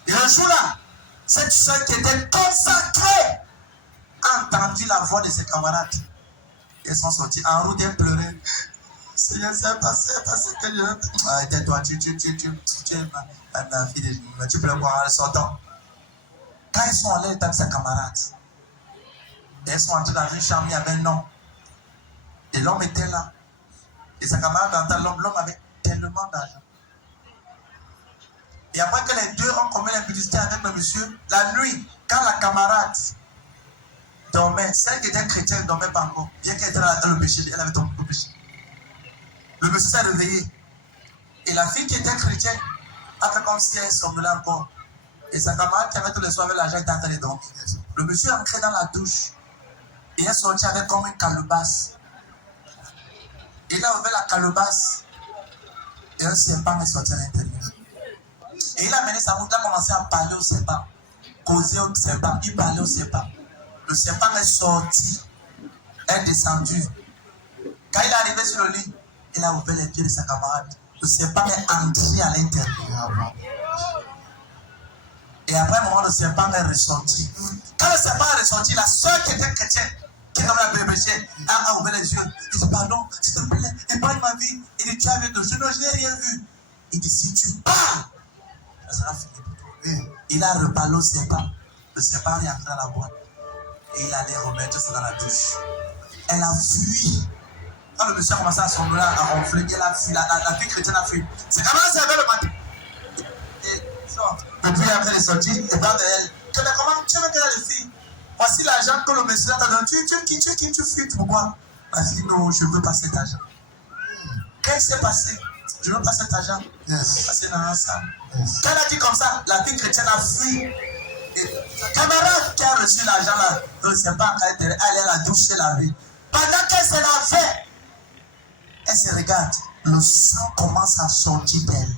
Et un jour-là, cette soeur qui était consacrée a entendu la voix de ses camarades. Ils sont sortis en route et pleuraient. Seigneur, c'est passé que je... Ah, tais-toi, tu es ma fille, mais tu pleures quoi en sortant. Quand ils sont allés avec ses camarades, ils sont entrés dans une chambre, il y avait un homme. Et l'homme était là. Et ses camarades entendent l'homme avait tellement d'argent. Et après que les deux ont commis l'impudicité avec le monsieur, la nuit, quand la camarade dormait, celle qui était chrétienne ne dormait pas encore. Bien qu'elle était dans le péché, elle avait tombé au péché. Le monsieur s'est réveillé. Et la fille qui était chrétienne a fait comme si elle somnolait encore. Et sa camarade qui avait tous les soirs avec l'argent était en train de dormir. Le monsieur est entré dans la douche. Et elle est sortie avec comme une calebasse. Et il a ouvert la calebasse. Et un serpent est sorti à l'intérieur. Et il a mené sa montre, il a commencé à parler au serpent. Causer au serpent. Il parlait au serpent. Le serpent est sorti. Est descendu. Quand il est arrivé sur le lit, il a ouvert les pieds de sa camarade. Le serpent est entré à l'intérieur. Et après un moment, le serpent est ressorti. Quand le serpent est ressorti, la soeur qui était chrétienne, qui est dans la péché, a ouvert les yeux. Il dit, pardon, s'il te plaît, épargne ma vie. Il dit, tu as vu de je n'ai rien vu. Il dit, si tu pars, ça sera fini pour toi. Il a reparlé au serpent. Le serpent est entré dans la boîte. Et il allait remettre ça dans la douche. Elle a fui. Quand le monsieur a commencé à somnoler, à ronfler, elle a fui. La fille chrétienne a fui. C'est quand même servi le matin. Et sort. Depuis, elle est sortie, et parle de elle. Mais comment tu veux dire les filles? Voici l'argent que le monsieur t'a donné. Tu fuis, pourquoi? La fille, non, je veux pas cet argent. Qu'est-ce qui s'est passé? Je veux pas cet argent. Yes. Passer dans la salle. Yes. Quand elle a dit comme ça, la fille chrétienne a fui. Et sa camarade qui a reçu l'argent là, ne sait pas quand elle est à la douche se laver. Pendant qu'elle se lavait, elle se regarde, le sang commence à sortir d'elle.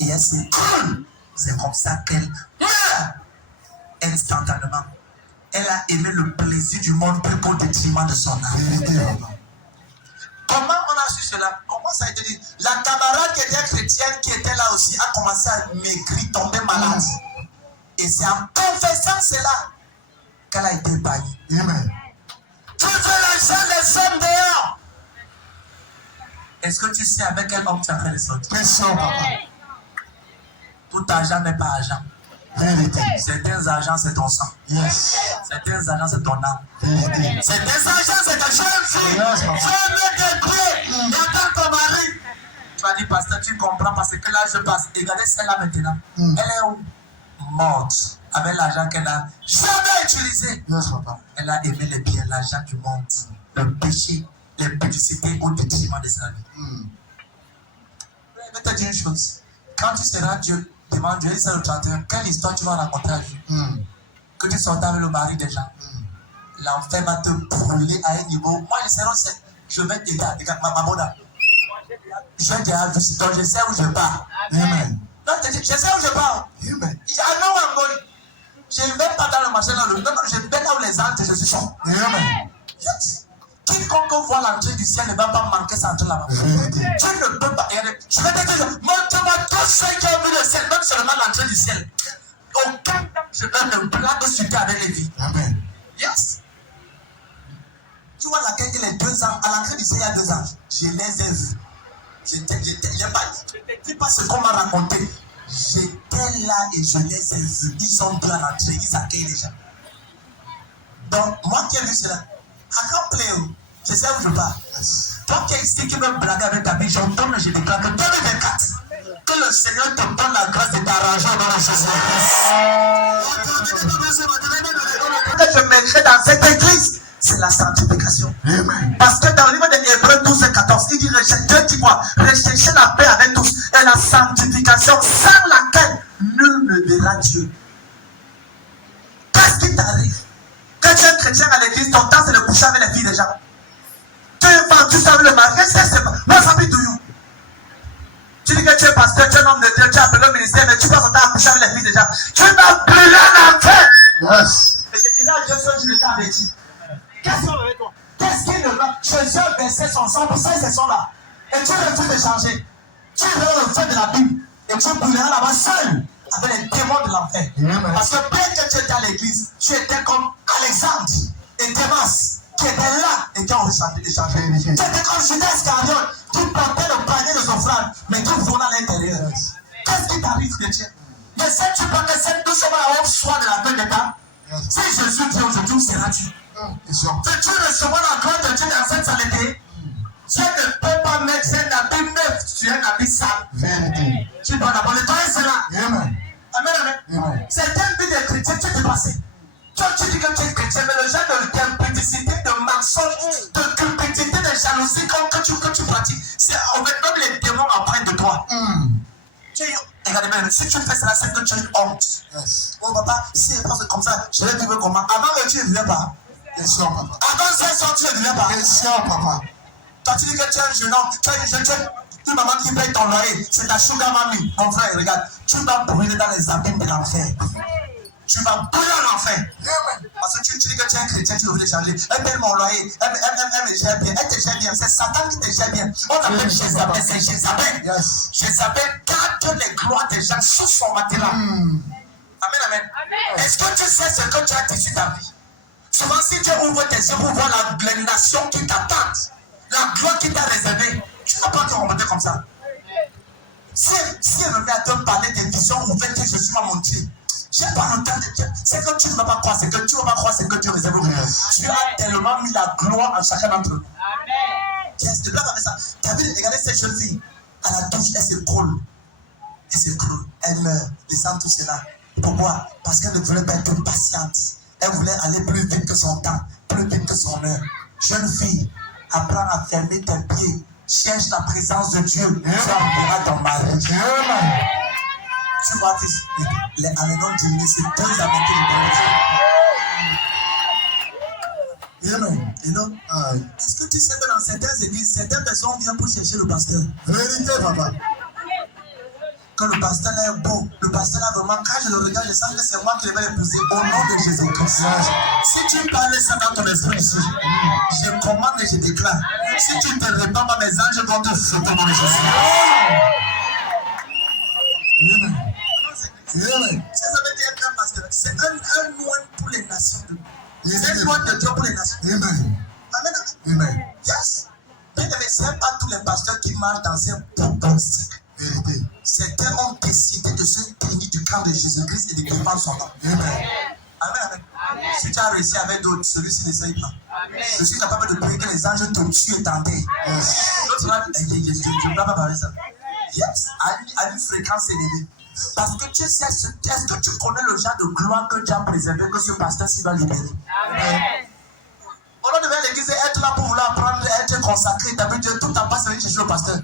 Et elle se coule. C'est comme ça qu'elle meurt instantanément. Elle a aimé le plaisir du monde plus qu'au détriment de son âme. Comment on a su cela? Comment ça a été dit? La camarade qui était chrétienne, qui était là aussi, a commencé à maigrir, tomber malade. Et c'est en confessant cela qu'elle a été bannie. Amen. Tu veux l'argent des hommes dehors? Est-ce que tu sais avec quel homme tu as fait les sorties? Question, papa. Tout argent n'est pas argent. Vérité. Certains argents, c'est ton sang. Yes. Certains argents, c'est ton âme. Vérité. Certains argents, c'est ta jeune fille. Yes, papa. Je veux détruire. J'attends ton mari. Tu vas dire, pasteur, tu comprends parce que là, je passe. Et regardez celle-là maintenant. Elle est où? Morte. Avec l'argent qu'elle a jamais utilisé. Yes, papa. Elle a aimé les biens, l'argent du monde, le péché, les publicités au détriment de sa vie. Je vais te dire une chose. Quand tu seras Dieu, demande Dieu, c'est le 31, quelle histoire tu vas raconter à Dieu? Que tu sortais avec le mari des gens. L'enfer va te brûler à un niveau. Moi, je serai Je vais t'aider. Ma maman, je vais t'aider. Donc je sais où je pars. Amen. Non, je sais où je pars. Amen. I know where I'm going. Je ne vais pas dans le marché. Non, je vais là où les anges de Jésus sont. Amen. Yes. Quiconque voit l'entrée du ciel ne va pas manquer sa entrée là-bas. Tu ne peux pas. Je vais te dire, montre-moi tous ceux qui ont vu le ciel, même seulement l'entrée du ciel. Aucun je donne le plat de suite avec les vies. Amen. Yes. Tu vois laquelle il est 2 ans. À l'entrée du ciel, il y a 2 anges. Je les ai vus. Je ne te dis pas ce qu'on m'a raconté. J'étais là et je les ai vus. Ils sont deux à l'entrée. Ils accueillent les gens. Donc, moi qui ai vu cela, I can't play. Je sais où je pars. Yes. Toi qui es ici, qui veut blaguer avec ta vie, j'entends et je déclare que 2024, que le Seigneur te donne la grâce de t'arranger dans le Jésus. Que je mettrai dans cette église, c'est la sanctification. Amen. Parce que dans le livre de Hébreux 12 et 14, il dit Dieu dit quoi? Recherchez la paix avec tous et la sanctification sans laquelle nul ne verra Dieu. Qu'est-ce qui t'arrive? Que tu es chrétien à l'église, ton temps c'est de coucher avec les filles des gens. Tu es femme, tu savais le mariage, c'est pas. Moi, ça fait tout. Tu dis que tu es pasteur, tu es un homme de Dieu, tu as appelé au ministère, mais tu passes ton temps à coucher avec les filles des gens. Tu n'as plus rien à faire. Yes. Et je dirais à Dieu, ce jour, je t'ai averti. Qu'est-ce qui ne va? Jésus a versé son sang pour ces sessions-là. Et tu refus de changer. Tu verras le fait de la Bible. Et tu brûleras là-bas seul avec les démons de l'enfer. Parce que bien que tu étais à l'église, tu étais comme Alexandre et Démas qui étaient là et qui ont échangé. Tu étais comme Judas Iscariote qui portait le panier de son frère, mais qui volait à l'intérieur. Qu'est-ce qui t'arrive, chrétien? Mais si tu peux que cette douce va soit de la paix de ta, si Jésus dit aujourd'hui, où seras-tu? Veux-tu recevoir la gloire de Dieu dans cette saleté? Dieu ne peut pas mettre un habit neuf sur un habit sale. Vérité. Tu dois d'abord nettoyer cela. Amen. Amen. C'est un but de chrétien, tu es dépassé. Toi, tu dis que tu es chrétien, mais le genre de compétitivité, de mensonge, de compétitivité, de jalousie que tu pratiques, c'est en fait même les démons apprennent de toi. Regardez bien, si tu fais cela, c'est que tu as une honte. Yes. Oh papa, si je pense comme ça, je vais vivre comment? Avant que tu ne viens pas. Question, papa. Avant 16 ans, tu ne viens pas. Question, papa. Toi, tu dis que tu es un jeune homme, tu es une jeune femme, une maman qui paye ton loyer, c'est ta sugar mamie. Mon frère, regarde, tu vas brûler dans les abîmes de l'enfer. Tu vas brûler en enfer. Parce que tu dis que tu es un chrétien, tu veux les changer. Elle paye mon loyer, elle me gère bien, elle te gère bien. C'est Satan qui te gère bien. On appelle Jézabel, c'est Jézabel. Yes. Jézabel garde les gloires des gens sous son matelas. Amen. Est-ce que tu sais ce que tu as tissu ta vie? Souvent, si tu ouvres tes yeux pour voir les nations qui t'attendent, la gloire qui t'a réservée, tu n'as pas te remonter comme ça. Si elle me met à te parler des visions ouvertes que Jésus m'a montrées, je n'ai pas le temps de dire. C'est que tu ne vas pas croire, c'est que tu ne vas pas croire, c'est que Dieu réserve. Tu as tellement mis la gloire en chacun d'entre eux. Yes, de blague avec ça. Tu as vu, regardez cette jeune fille. À la douche, elle s'écroule. Elle meurt. Descend tout cela. Pourquoi? Parce qu'elle ne voulait pas être patiente. Elle voulait aller plus vite que son temps, plus vite que son heure. Jeune fille, apprends à fermer tes pieds. Cherche la présence de Dieu. Tu enverras ton mari. Tu vois, les aménons diminuent, c'est deux aménons qui Amen. Est-ce que tu sais que dans certaines églises, certaines personnes viennent pour chercher le pasteur? Vérité, papa. Quand le pasteur là est beau, le pasteur là vraiment, quand je le regarde, je sens que c'est moi qui vais l'épouser au nom de Jésus-Christ. Si tu parles ça dans ton esprit ici, je commande et je déclare. Si tu ne te répands pas, mes anges vont te foutre au nom de Jésus. Ça veut dire qu'un pasteur, c'est un loin pour les nations. C'est un loin de Dieu pour les nations. Amen. Yes. Mais ce n'est pas tous les pasteurs qui marchent dans un pronostic. Vérité. Certains ont décidé de se tenir du camp de Jésus-Christ et de défendre son nom. Amen. Si tu as réussi avec d'autres, celui-ci n'essaye pas. Je suis capable de prier que les anges te tuent et t'enterrent. L'autre là, je ne peux pas parler ça. Yes, à une fréquence élevée. Parce que tu sais, est-ce que tu connais le genre de gloire que Dieu a préservé, que ce pasteur-ci va libérer? On devait à l'église être là pour vouloir apprendre, être consacré. T'as vu Dieu, tout en passe avec chercher le pasteur.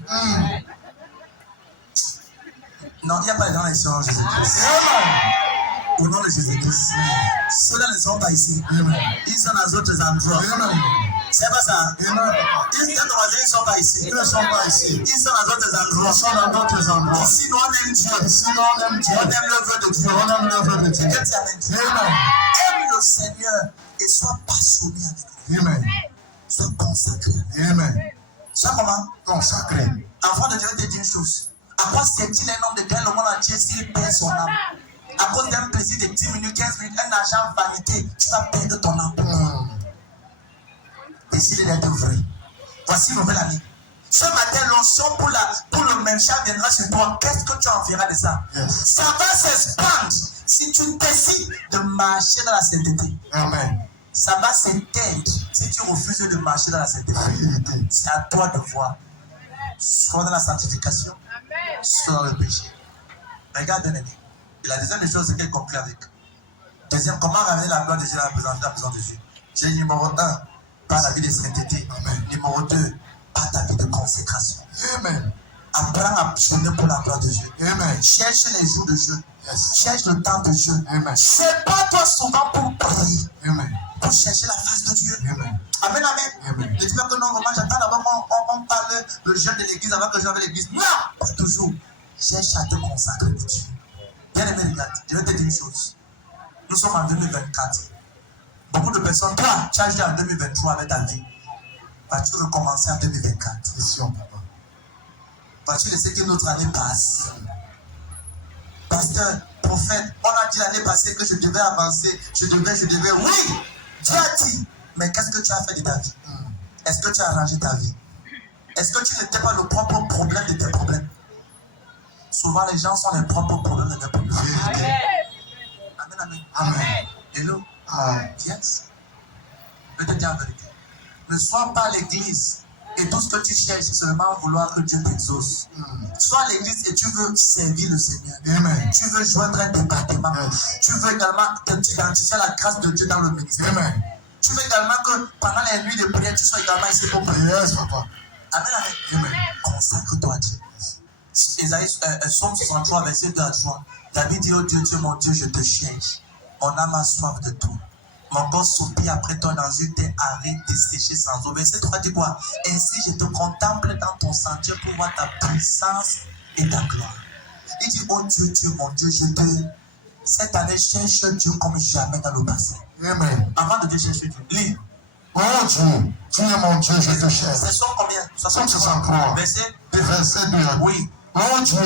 Non, il n'y a pas les gens ici en Jésus-Christ. Au nom de Jésus-Christ. Ceux-là ne sont pas ici. Ils sont dans d'autres endroits. C'est pas ça. Et non, papa. Ils ne sont pas ici. Ils ne sont pas ici. Ils sont dans d'autres endroits. Ils sont dans d'autres endroits. Ici, nous, on aime Dieu. Ici, nous, on aime Dieu. On aime l'œuvre de Dieu. On aime l'œuvre de Dieu. Que tu amènes Dieu. Amen. Aime le Seigneur et sois passionné avec lui. Amen. Sois consacré. Amen. Sois comment? Consacré. Enfant de Dieu, je te dis une chose. À quoi sert-il un homme de gagner le monde entier s'il perd son âme? À cause d'un plaisir de 10 minutes, 15 minutes, un argent vanité, tu vas perdre ton âme. Décide d'être vrai. Voici une nouvelle année. Ce matin, l'onction pour le même chat viendra sur toi. Qu'est-ce que tu en feras de ça? Yes. Ça va s'expandre si tu décides de marcher dans la sainteté. Amen. Ça va s'éteindre si tu refuses de marcher dans la sainteté. C'est à toi de voir. Soit dans la sanctification, soit dans le péché. Regarde, bien aimé. Et la deuxième chose, c'est qu'elle conclut avec. Deuxième, comment ramener la gloire de Dieu dans la présence de Dieu? J'ai numéro 1, par la vie de sainteté. Amen. Numéro 2, par ta vie de consécration. Amen. Apprends à jeûner pour la gloire de Dieu. Amen. Cherche les jours de jeûne. Yes. Cherche le temps de jeûne. Amen. Sépare-toi souvent pour prier. Amen. Pour chercher la face de Dieu. Amen. Amen, amen. Amen. Ne dis pas que non, vraiment, j'attends d'abord qu'on parle le jeûne de l'église avant que je vienne à l'église. Non, pas toujours. Cherche à te consacrer pour Dieu. Bien aimé, regarde, je vais te dire une chose. Nous sommes en 2024. Beaucoup de personnes, toi, tu as joué en 2023 avec ta vie. Vas-tu recommencer en 2024? Question, papa. Vas-tu laisser qu'une autre année passe? Pasteur, prophète, on a dit l'année passée que je devais avancer, je devais. Oui, Dieu a dit. Mais qu'est-ce que tu as fait de ta vie? Est-ce que tu as arrangé ta vie? Est-ce que tu n'étais pas le propre problème de tes problèmes? Souvent, les gens sont les propres problèmes de tes problèmes. Vérité. Amen, amen. Amen. Hello? Amen. Yes. Je te dis en vérité. Ne sois pas l'église et tout ce que tu cherches, c'est seulement vouloir que Dieu t'exauce. Sois à l'église et tu veux servir le Seigneur. Amen. Tu veux joindre un département. Yes. Tu veux également identifier la grâce de Dieu dans le ministère. Amen. Tu veux également que pendant les nuits de prière, tu sois également ici pour prier. Yes, papa. Amen, amen. Amen. Consacre-toi à Dieu. Isaïe, Psaume 63, verset 2 à 3. David dit, oh Dieu, tu es mon Dieu, je te cherche. Mon âme a soif de toi. Mon corps soupire après toi dans une terre aride, desséchée sans eau. Verset 3 dit quoi? Ainsi je te contemple dans ton sentier pour voir ta puissance et ta gloire. Il dit, oh Dieu, tu es mon Dieu, je te... Cette année, cherche Dieu comme jamais dans le passé. Amen. Avant de te chercher Dieu, lis. Oh Dieu, tu es mon Dieu, je te cherche. C'est son combien? 63. Verset 2. Verset 2. Oui. Oh Dieu,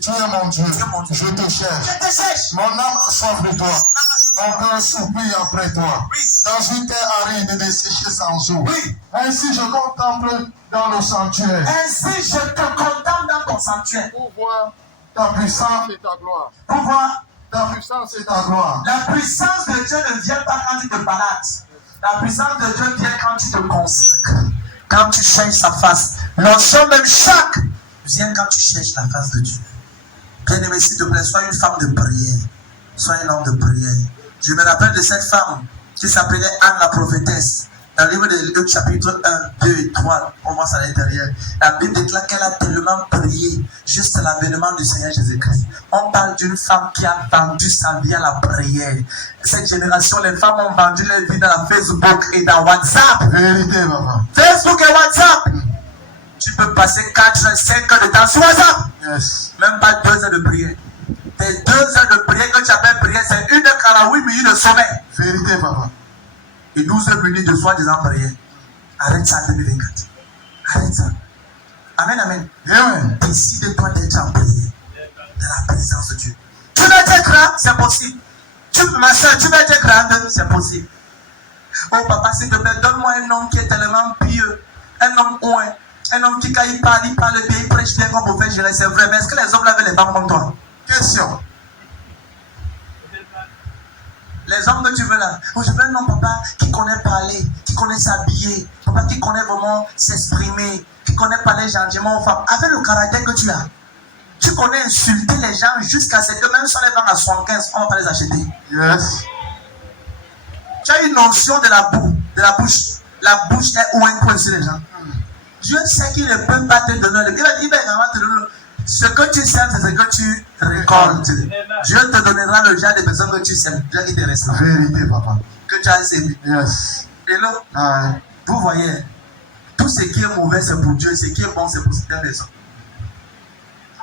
tu es mon Dieu, je te cherche. Je te cherche. Mon âme a soif de toi. Mon cœur soupire après toi. Oui. Dans une terre aride et desséchée sans eau. Oui. Ainsi je contemple dans le sanctuaire. Ainsi je te contemple dans ton sanctuaire. Pour voir ta puissance et ta gloire. Pour voir Ta puissance et ta gloire. la puissance de Dieu ne vient pas quand tu te balades. La puissance de Dieu vient quand tu te consacres. Quand tu cherches sa face. L'onction même chaque vient quand tu cherches la face de Dieu. Bien-aimé, s'il te plaît, sois une femme de prière. Sois un homme de prière. Je me rappelle de cette femme qui s'appelait Anne la prophétesse. Dans le livre de Luc chapitre 1, 2 et 3, on voit ça à l'intérieur. La Bible déclare qu'elle a tellement prié juste à l'avènement du Seigneur Jésus-Christ. On parle d'une femme qui a vendu sa vie à la prière. Cette génération, les femmes ont vendu leur vie dans la Facebook et dans WhatsApp. Vérité, papa. Facebook et WhatsApp. Tu peux passer 4, 5 heures de temps sur WhatsApp. Yes. Même pas 2 heures de prière. Tes 2 heures de prière que tu appelles prière, c'est 1h48 minutes de sommeil. Vérité, papa. Et 12 minutes de soi-disant prière. Arrête ça en 2024. Arrête ça. Amen, amen. Amen. Décide-toi d'être en prière. Dans la présence de Dieu. Tu veux être grand, c'est possible. Ma soeur, tu veux être grande, c'est possible. Oh papa, s'il te plaît, donne-moi un homme qui est tellement pieux. Un homme ouin. Un homme qui, quand il parle bien, il prêche bien comme prophète Jérémie. C'est vrai, mais est-ce que les hommes lavaient les femmes comme toi? Question. Les hommes que tu veux là, oh, je veux un homme, papa, qui connaît parler, qui connaît s'habiller, papa, qui connaît vraiment s'exprimer, qui connaît parler gentiment aux femmes. Avec le caractère que tu as, tu connais insulter les gens jusqu'à ce que même si on les vend à 75, on ne va pas les acheter. Yes. Tu as une notion de la boue, de la bouche. La bouche est où un coin sur les gens. Dieu sait qu'il ne peut pas te donner. Il va également te donner. Ce que tu sèmes, c'est ce que tu récoltes. Dieu te donnera le genre de personnes que tu sèmes. Dieu qui te restera. Vérité, papa. Que tu as sémé. Yes. Hello. Aye. Vous voyez, tout ce qui est mauvais, c'est pour Dieu. Ce qui est bon, c'est pour certaines personnes.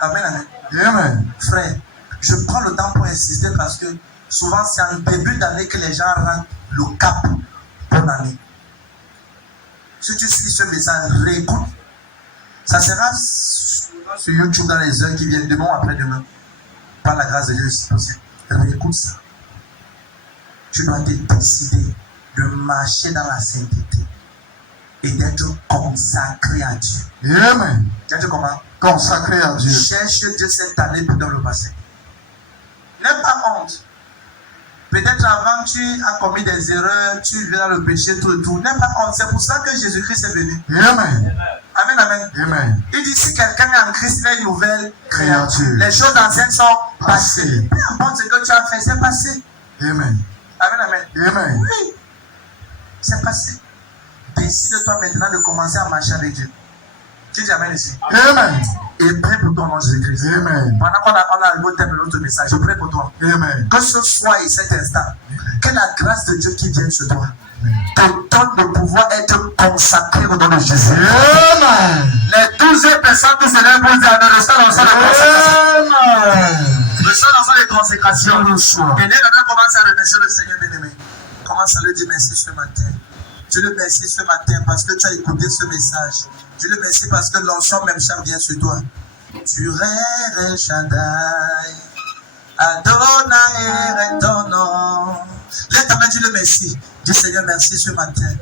Amen, amen. Amen. Frère, je prends le temps pour insister parce que souvent, c'est en début d'année que les gens rendent le cap pour l'année. Si tu suis ce message, réécoute. Ça sera sur YouTube dans les heures qui viennent, demain ou après-demain. Par la grâce de Dieu, c'est possible. Réécoute ça. Tu dois te décider de marcher dans la sainteté et d'être consacré à Dieu. Amen. D'être comment? Consacré à Dieu. Cherche Dieu cette année pour dans le passé. N'aie pas honte. Peut-être avant tu as commis des erreurs, tu vis dans le péché tout le tour. N'aie pas honte. C'est pour ça que Jésus-Christ est venu. Amen. Amen, amen. Amen. Il dit si quelqu'un est en Christ, il a une nouvelle Créature. Les choses anciennes sont passées. Peu importe ce que tu as fait, c'est passé. Amen. Amen, amen. Amen. Oui. C'est passé. Décide-toi maintenant de commencer à marcher avec Dieu. Tu dis amen ici. Amen. Et prie pour ton nom Jésus-Christ. Amen. Pendant qu'on a arrivé au thème de notre message, je prie pour toi. Amen. Que ce soit et cet instant, que la grâce de Dieu qui vient sur toi te donne de pouvoir être consacré au nom de Jésus. Amen. Les 12 personnes qui se lèvent pour dire reçois l'ensemble de consécration. Amen. Reçois l'ensemble de consécration. Et dès maintenant, commence à remercier le Seigneur bien-aimé. Commence à lui dire merci ce matin. Dieu le remercie ce matin parce que tu as écouté ce message. Dieu le remercie parce que l'ensemble même chant vient sur toi. Tu es El Shaddai, Adonai est ton nom. L'éternel Dieu le remercie. Dis Seigneur merci ce matin.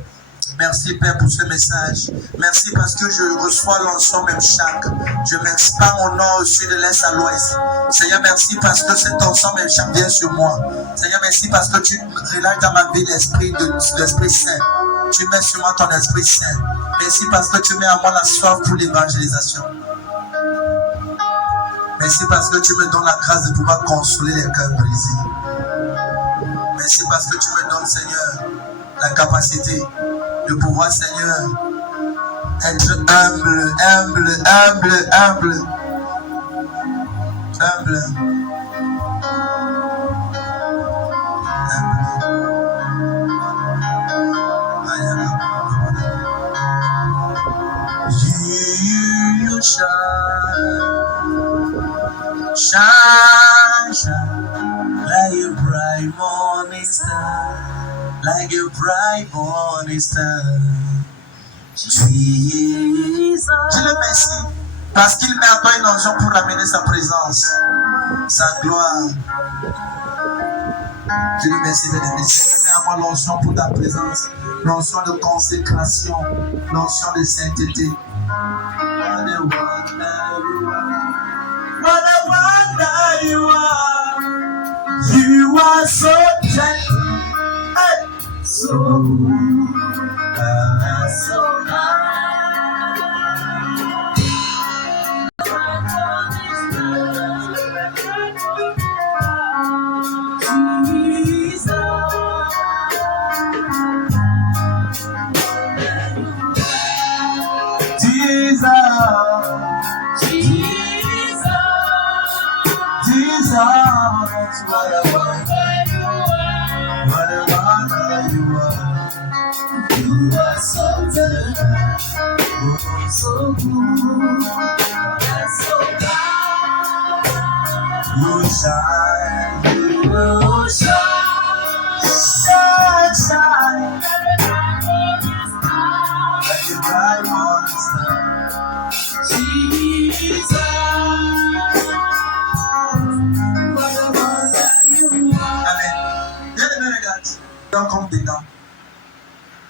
Merci Père pour ce message. Merci parce que je reçois l'ensemble même chaque. Je merci par mon nom au sud de l'est à l'ouest. Seigneur merci parce que cet ensemble même chaque vient sur moi. Seigneur merci parce que tu relâches dans ma vie l'esprit Saint. Tu mets sur moi ton Esprit Saint. Merci parce que tu mets à moi la soif pour l'évangélisation. Merci parce que tu me donnes la grâce de pouvoir consoler les cœurs brisés. Merci parce que tu me donnes, Seigneur, la capacité de pouvoir, Seigneur, être humble. You shine like a bright morning star, like a bright morning star. Jesus. Je le remercie parce qu'il met à toi une onction pour amener sa présence, sa gloire. Je le remercie, bien-aimé. Seigneur, mets à moi l'onction pour ta présence, l'onction de consécration, l'onction de sainteté. What a wonder you are. You are so gentle, so what a wonder you are. What a wonder you are. You are so tender, so good, so kind. You shine, you shine, shine, like a bright morning star. Jesus. Comme dedans.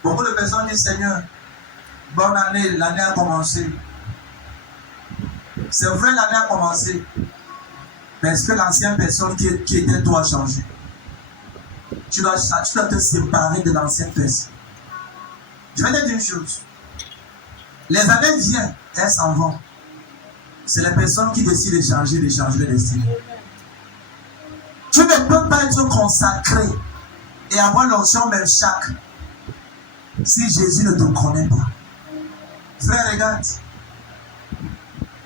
Beaucoup de personnes disent Seigneur, bonne année, l'année a commencé. C'est vrai, l'année a commencé. Mais est-ce que l'ancienne personne qui était toi a changé? Tu dois te séparer de l'ancienne personne. Je vais te dire une chose. Les années viennent, elles s'en vont. C'est les personnes qui décident de changer le destin. Tu ne peux pas être consacré et avoir l'onction même chaque si Jésus ne te connaît pas. Frère, regarde.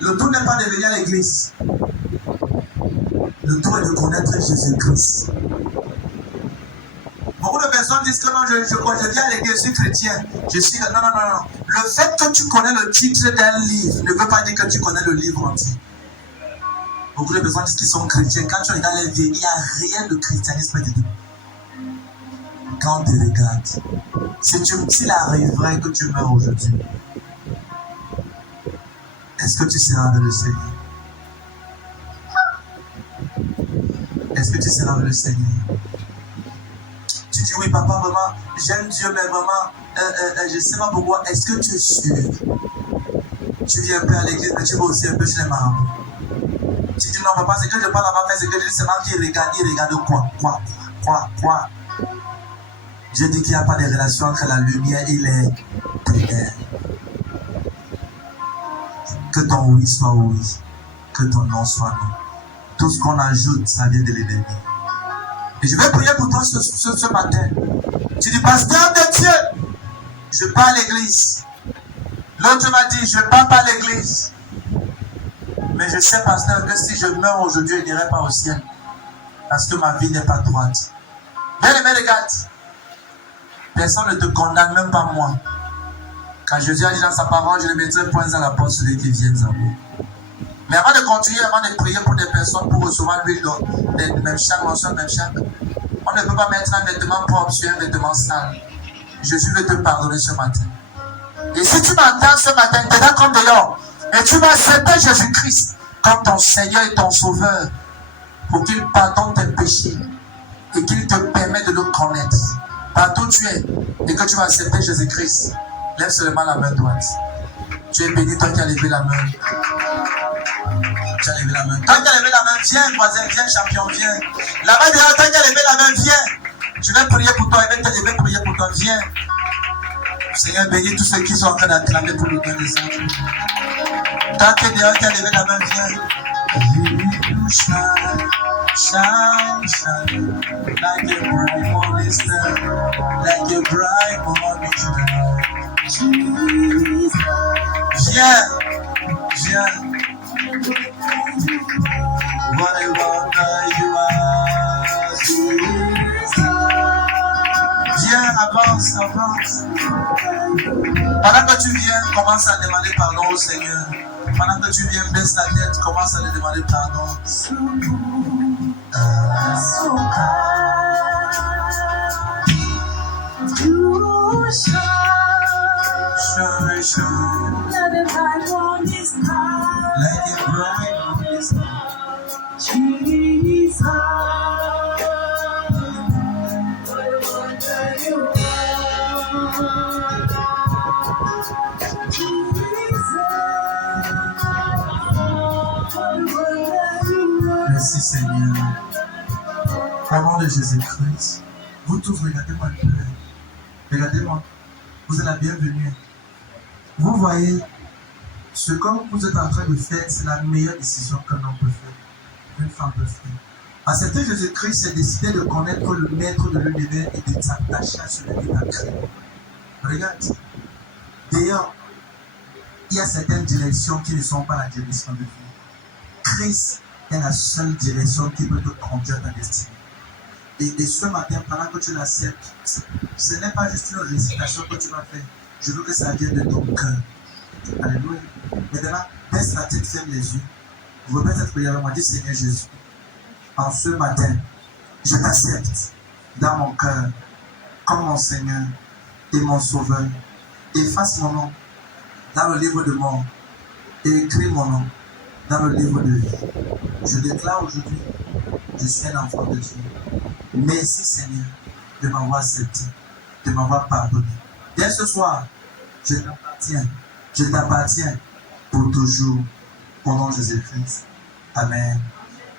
Le tout n'est pas de venir à l'église. Le tout est de connaître Jésus-Christ. Beaucoup de personnes disent que non, je viens à l'église, je suis chrétien. Je suis... Non. Le fait que tu connais le titre d'un livre ne veut pas dire que tu connais le livre entier. Beaucoup de personnes disent qu'ils sont chrétiens. Quand tu regardes les vies, il n'y a rien de christianisme dedans. Quand on te regarde, s'il arriverait que tu meurs aujourd'hui, est-ce que tu seras avec le Seigneur? Est-ce que tu seras avec le Seigneur? Tu dis oui, papa, vraiment, j'aime Dieu, mais vraiment, je ne sais pas pourquoi. Est-ce que tu es sûr? Tu viens un peu à l'église, mais tu vas aussi un peu chez les marabouts. Tu dis non, papa, c'est que je parle là-bas, c'est que je dis seulement qu'il regarde quoi? Je dis qu'il n'y a pas de relation entre la lumière et les ténèbres. Que ton oui soit oui, que ton non soit non. Tout ce qu'on ajoute, ça vient de l'ennemi. Et je vais prier pour toi ce matin. Tu dis, pasteur de Dieu, je pars à l'église. L'autre m'a dit, je ne pars pas à l'église. Mais je sais, pasteur, que si je meurs aujourd'hui, je n'irai pas au ciel. Parce que ma vie n'est pas droite. Bien aimé, regarde. Personne ne te condamne, même pas moi. Quand Jésus a dit dans sa parole, je ne mettrai point à la porte celui qui vient à moi. Mais avant de continuer, avant de prier pour des personnes pour recevoir l'huile, même chaque, on ne peut pas mettre un vêtement propre sur un vêtement sale. Jésus veut te pardonner ce matin. Et si tu m'entends ce matin, dedans comme dehors, et tu vas accepter Jésus-Christ comme ton Seigneur et ton Sauveur, pour qu'il pardonne tes péchés et qu'il te permette de le connaître. Partout où tu es, et que tu vas accepter Jésus-Christ, lève seulement la main droite. Tu es béni, toi qui as levé la main. Tu as levé la main. Toi qui as levé la main, viens, voisin, viens, champion, viens. Là-bas derrière, toi qui as levé la main, viens. Je vais prier pour toi, je vais prier pour toi, viens. Seigneur, bénis tous ceux qui sont en train d'acclamer pour le bien des autres. Toi qui es derrière, qui as levé la main, viens. You shine, shine, shine, like a bright morning star, like a bright morning star. Viens, viens. What a wonder you are. Viens, avance, avance. Pendant que tu viens, commence à demander pardon au Seigneur. Pendant que tu viens, baisse la tête, commence à lui demander pardon. Shine, shine, like a bright morning star. Jesus, merci Seigneur. Au nom de Jésus-Christ, vous tous regardez-moi un peu. Regardez-moi. Vous êtes la bienvenue. Vous voyez, ce que vous êtes en train de faire, c'est la meilleure décision qu'un homme peut faire, qu'une femme peut faire. Accepter Jésus-Christ, c'est décider de connaître le maître de l'univers et de s'attacher à celui qui l'a créé. Regarde, d'ailleurs, il y a certaines directions qui ne sont pas la direction de Dieu. Christ est la seule direction qui peut te conduire à ta destinée. Et ce matin, pendant que tu l'acceptes, ce n'est pas juste une récitation que tu vas faire. Je veux que ça vienne de ton cœur. Alléluia. Maintenant, baisse la tête, ferme les yeux. Répète cette prière avec moi. Dis Seigneur Jésus, en ce matin, je t'accepte dans mon cœur comme mon Seigneur et mon Sauveur. Efface mon nom dans le livre de mort et écris mon nom dans le livre de vie. Je déclare aujourd'hui, je suis un enfant de Dieu. Merci Seigneur de m'avoir accepté, de m'avoir pardonné. Dès ce soir, je t'appartiens pour toujours, au nom de Jésus-Christ. Amen.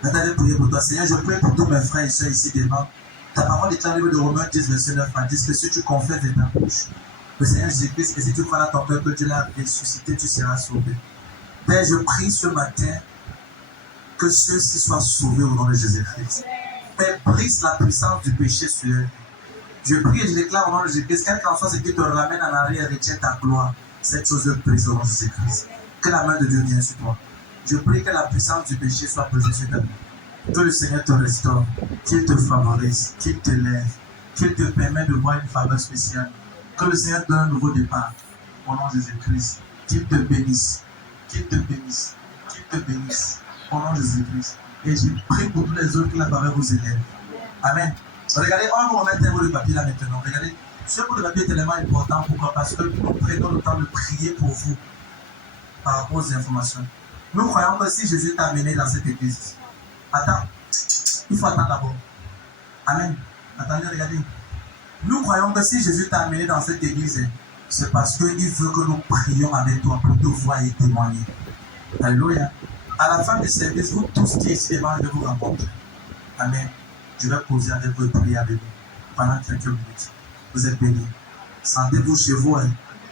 Maintenant, je vais prier pour toi. Seigneur, je prie pour tous mes frères et soeurs ici devant. Ta parole déclare le livre de Romains 10, verset 9 à 10, que si tu confesses de ta bouche le Seigneur Jésus-Christ, et si tu crois dans ton cœur que Dieu l'a ressuscité, tu seras sauvé. Père, je prie ce matin que ceux-ci soient sauvés au nom de Jésus-Christ. Père, brise la puissance du péché sur eux. Je prie et je déclare au nom de Jésus-Christ, quel qu'en soit ce qui te ramène en arrière et tient ta gloire, cette chose est prise au nom de Jésus-Christ. Que la main de Dieu vienne sur toi. Je prie que la puissance du péché soit posée sur ta vie. Que le Seigneur te restaure, qu'il te favorise, qu'il te lève, qu'il te permet de voir une faveur spéciale. Que le Seigneur donne un nouveau départ. Au nom de Jésus-Christ. Qu'il te bénisse. Qu'il te bénisse. Qu'il te bénisse. Au nom de Jésus-Christ. Et je prie pour tous les autres que la faveur vous élève. Amen. Regardez, on va vous remettre un bout de papier là maintenant. Regardez, ce bout de papier est tellement important. Pourquoi? Parce que nous prenons le temps de prier pour vous par rapport aux informations. Nous croyons que si Jésus t'a amené dans cette église, attends, il faut attendre d'abord. Amen. Attendez, regardez. Nous croyons que si Jésus t'a amené dans cette église, c'est parce qu'il veut que nous prions avec toi pour te voir et témoigner. Alléluia. À la fin du service, vous tous qui êtes ici devant, je vais vous rencontrer. Amen. Je vais poser avec vous et prier avec vous pendant quelques minutes. Vous êtes bénis. Sentez-vous chez vous.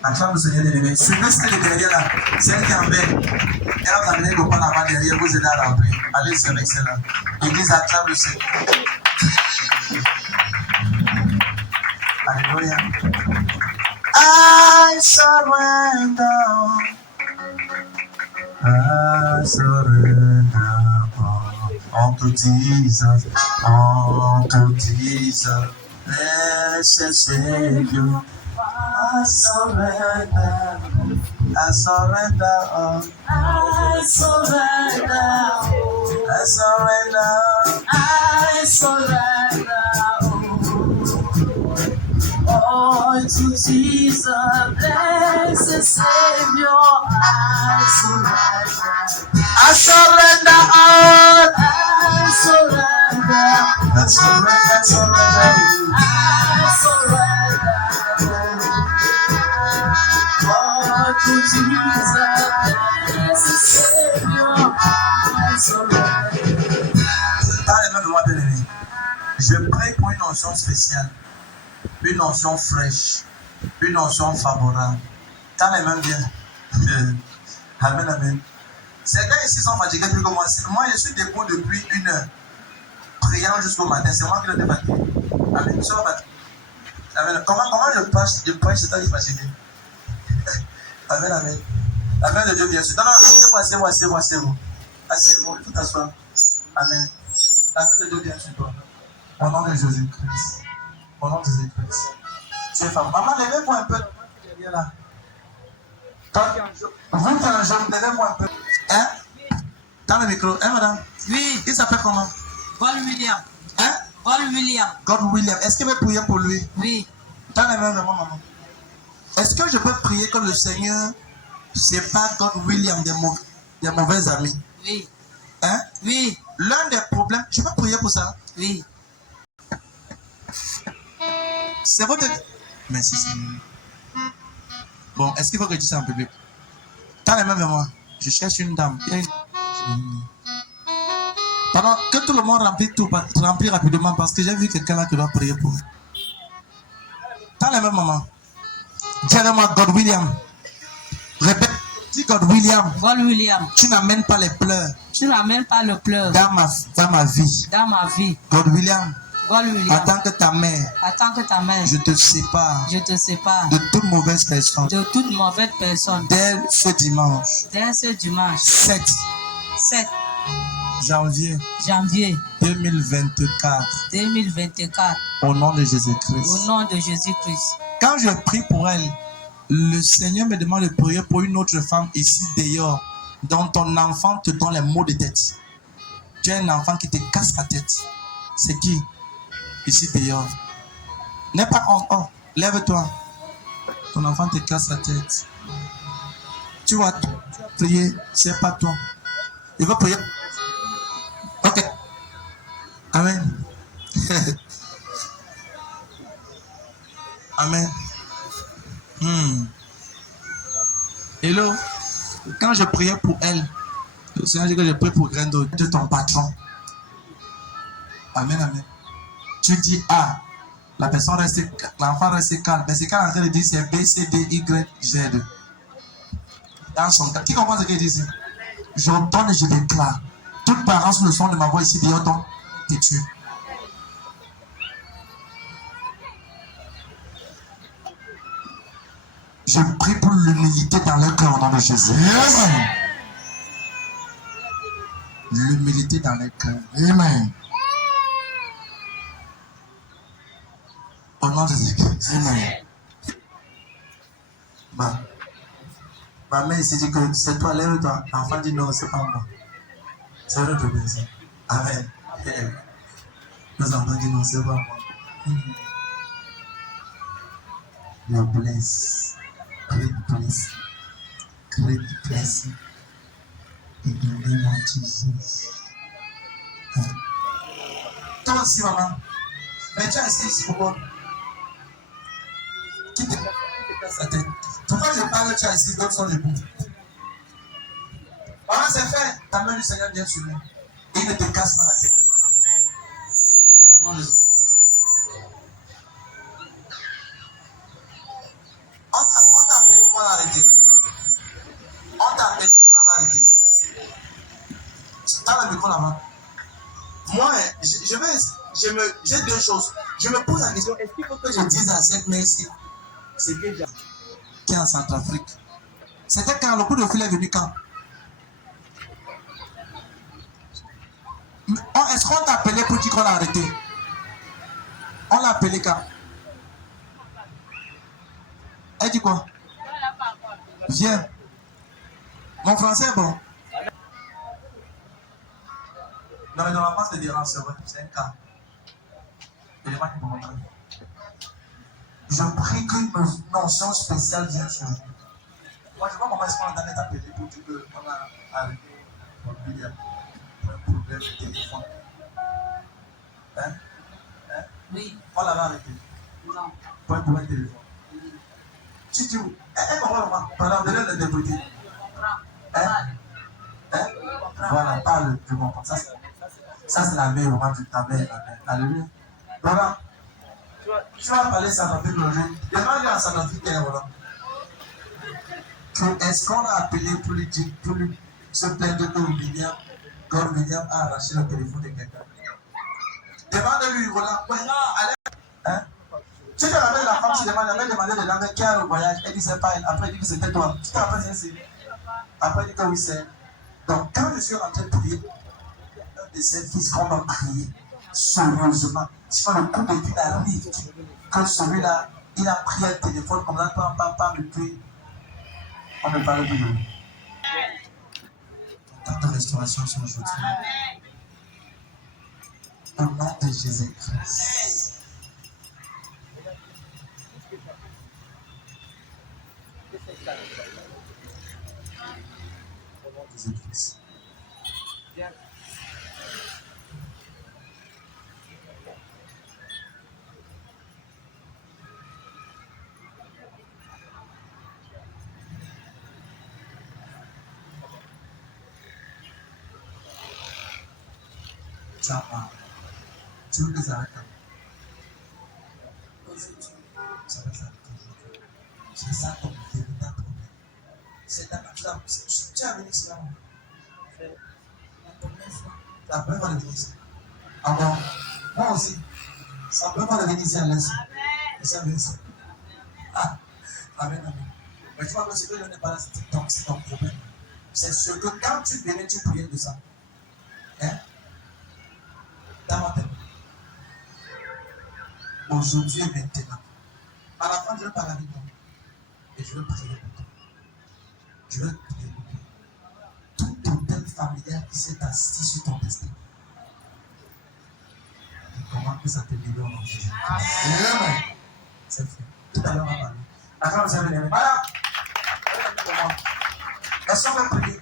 Acclame le Seigneur bien-aimé. Suivez ce qui est derrière là. C'est elle qui est en bas. Elle va vous amener le pan là-bas derrière, vous aider à remplir. Allez, c'est avec celle-là. L'église acclame le Seigneur. Alléluia. I surrender. I surrender. Unto Jesus. Unto Jesus. Blessed Savior. I surrender. I surrender. I surrender. I surrender. I surrender. Oh, to Jesus, blessed Savior, I surrender. I surrender all. I surrender. I surrender. I surrender. Oh, to Jesus, blessed Savior, I surrender. Parlez-moi, bien-aimé. Je prie pour une onction spéciale. Une onction fraîche, une onction favorable. Quand les mains bien. Amen, amen. Ces gars ici sont fatigués depuis comment? Moi, je suis debout depuis 1 heure, priant jusqu'au matin. C'est moi qui l'ai fatigué. Amen. Je suis fatigué. Amen. Comment je prêche, c'est toi qui es fatigué. Amen, amen. La main de Dieu, bien sûr. Non, asseyez-vous. Asseyez-vous, tout asseoir. Amen. La main de Dieu, bien sûr, toi. Au nom de Jésus-Christ. Au nom de Jésus-Christ. Tu es femme. Maman, levez-moi un peu. Là. Vous qui en jaune, levez-moi un peu. Hein? Dans le micro. Hein, madame? Oui. Il s'appelle comment? God William. Hein? God William. God William. Est-ce qu'il veut prier pour lui? Oui. Dans les mains de moi, maman. Est-ce que je peux prier que le Seigneur sépare God William des mauvais amis? Oui. Hein? Oui. L'un des problèmes, je peux prier pour ça? Oui. C'est votre... Merci Seigneur. Bon, est-ce qu'il faut que je dise ça en public? Dans les mains de moi, je cherche une dame. Pardon, que tout le monde remplit rapidement parce que j'ai vu quelqu'un là qui doit prier pour. Dans les mains, maman. Dis-moi, God William. Répète, dis God William. God William. Tu n'amènes pas les pleurs. Tu n'amènes pas le pleur dans ma vie. Dans ma vie. God William. God William. En tant que ta mère. En tant que ta mère. Je te sépare. Je te sépare. De toute mauvaise personne. De toute mauvaise personne. Dès ce dimanche. Dès ce dimanche. 7 janvier 2024. 2024. Au nom de Jésus-Christ. Au nom de Jésus-Christ. Quand je prie pour elle, le Seigneur me demande de prier pour une autre femme ici dehors, dont ton enfant te donne les maux de tête. Tu as un enfant qui te casse la tête. C'est qui? Ici dehors. N'aie pas honte. Oh, lève-toi. Ton enfant te casse la tête. Tu vas prier, c'est pas toi. Il va prier. Ok. Amen. Amen. Hello. Quand je priais pour elle, le Seigneur dit que je prie pour Grendo, de ton patron. Amen, amen. Tu dis A, la personne reste, l'enfant reste calme. Mais c'est quand l'enfant dit c'est B, C, D, Y, Z. Dans son cas. Qui comprend ce qu'il dit ici? J'ordonne et je déclare. Toute parents sous le son de ma voix ici, dehors, donc, te tue. Je prie pour l'humilité dans leur cœur au nom de Jésus. Amen. L'humilité dans leur cœur. Amen. Au nom de Jésus-Christ. Amen. Ma mère ici dit que c'est toi, lève-toi. L'enfant dit non, c'est pas moi. C'est vrai de bien ça. Amen. Les enfants disent non, c'est pas moi. You're blessed. Great blessing. Great blessing. In the name of Jesus. Toi aussi, maman. Mais tu as essayé ici, pourquoi? Qui te casse la tête? Pourquoi je parle, tu as essayé, d'autres sont debout. Maman, c'est fait. Ta main du Seigneur vient sur lui. Et il ne te casse pas la tête. On t'a appelé pour arrêter. On t'a appelé pour arrêter. Tu as le micro là-bas. Moi, j'ai deux choses. Je me pose la question, est-ce qu'il faut que je dise à cette mère-ci, c'est qui est en Centrafrique? C'était quand le coup de fil est venu quand? Est-ce qu'on t'a appelé pour dire qu'on l'a arrêté? On l'a appelé quand? Elle dit quoi? Viens. Mon français est bon. Non, mais normalement, c'est des rangs, c'est vrai. C'est un cas. Je prie qu'une mention spéciale vienne sur lui. Moi, je vois comment est-ce qu'on a donné appelé pour dire qu'on a arrêté pour un problème de téléphone. Hein? Oui. On l'avait arrêté. Non. Pour un problème de téléphone. Tu dis où? Pendant de le député. Hein? Voilà, parle, je comprends. Ça, c'est la mère, vraiment, de ta mère. Alléluia. Voilà. Tu vas parler Centrafrique le jour. Demande-lui à Centrafrique, voilà. Est-ce qu'on a appelé pour lui dire, pour lui se plaindre que William a arraché le téléphone de quelqu'un? Demande-lui, voilà. Allez. Hein? Tu te rappelles la femme, elle avait demandé de l'amener qui a le voyage. Elle disait pas elle. Après, elle dit que c'était toi. Tu te rappelles, c'est après, elle dit que oui, c'est. Donc, quand je suis rentré prier, un de ses fils qu'on va prier sérieusement, sur le coup de fil arrive, que celui-là, il a pris un téléphone comme ça, papa, et puis on ne parle plus de lui. Tant de restauration sur aujourd'hui. Au nom de Jésus-Christ. Au nom de Jésus-Christ. Ça va. Tu veux que ça arrête? Ça va s'arrêter aujourd'hui. C'est ça ton véritable problème. C'est ta nature. Tu as venu ici là. La première fois de venir ici. Ah bon? Moi aussi. C'est la première fois de venir ici à l'Est. Et ça vient ici. Ah. Amen, amen. Mais tu vois que ce que je n'ai pas là, c'est ton problème. C'est ce que quand tu venais, tu priais de ça. Hein? Dans ma tête. Aujourd'hui et maintenant. À la fin, je vais parler avec toi. Et je vais prier pour toi. Je vais prier pour toi. Tout hôtel familial qui s'est assis sur ton destin. Comment que ça te libère en Jésus? Amen. C'est fait. Tout à l'heure, on va parler. Attends, vous avez les voilà. Est-ce qu'on va prier?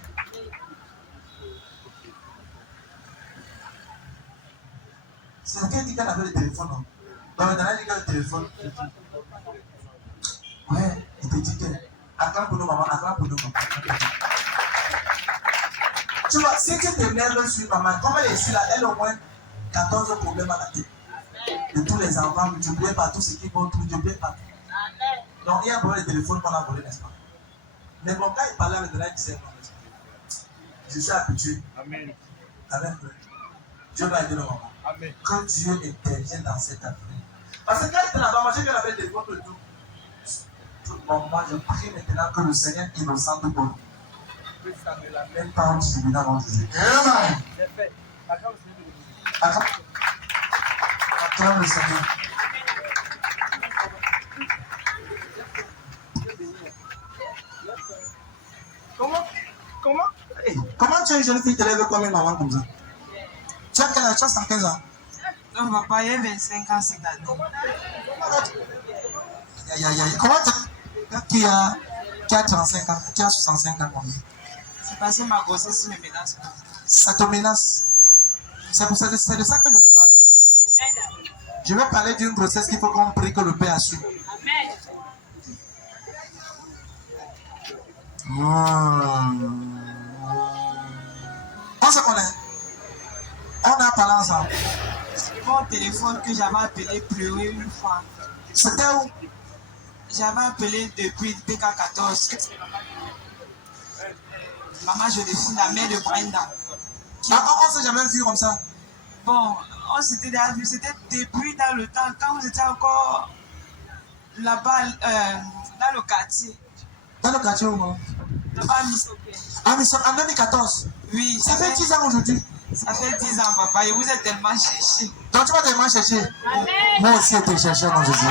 C'est quelqu'un dit qu'elle avait le téléphone, non? Donc maintenant, il dit qu'elle a le téléphone. Ouais, il te dit que. Acclame pour nous, maman, acclame pour nous, maman. Tu vois, si tu t'énerves sur maman, comme elle est ici là, elle a au moins 14 problèmes à la tête. De tous les enfants, multipliés par tous ceux qui vont tout, multipliés par tout. Donc il y a un problème de téléphone qu'on a volé, n'est-ce pas? Mais bon, quand il parlait avec là, il disait non, n'est-ce pas? Je suis habitué. Amen. Amen. Dieu va aider le maman. Amen. Que Dieu intervienne dans cette affaire. Parce que quand il était là-bas, moi j'ai vu la belle téléphone de tout. Bon, moi je prie maintenant que le Seigneur innocente pour nous. Même pas un tribunal en disait. Amen. Acclame le Seigneur. Comment Hey, comment tu es une jeune fille t'élèves comme une maman comme ça? Tu as quel âge? Tu as 115 ans? Non, papa, il y a 25 ans cette année. Comment tu qui a 35 ans, qui a 65 ans combien? C'est parce que ma grossesse me menace. Ça te menace. C'est de ça que je vais parler. Je vais parler d'une grossesse qu'il faut qu'on prie que le Père assure. On se connaît. On a parlé ensemble. Mon téléphone que j'avais appelé pleurer une fois. C'était où? J'avais appelé depuis PK14. Maman, je défie la mère de Brenda. On s'est jamais vu comme ça. Bon, on s'était déjà vu, c'était depuis dans le temps, quand vous étiez encore là-bas, dans le quartier. Dans le quartier où? Là-bas à Missoké. Ah, mais en 2014. Oui, Ça fait 10 ans aujourd'hui. Ça fait 10 ans, papa, et vous êtes tellement cherché. Donc tu vas tellement chercher. Amen. Moi aussi, je te cherchais dans Jésus.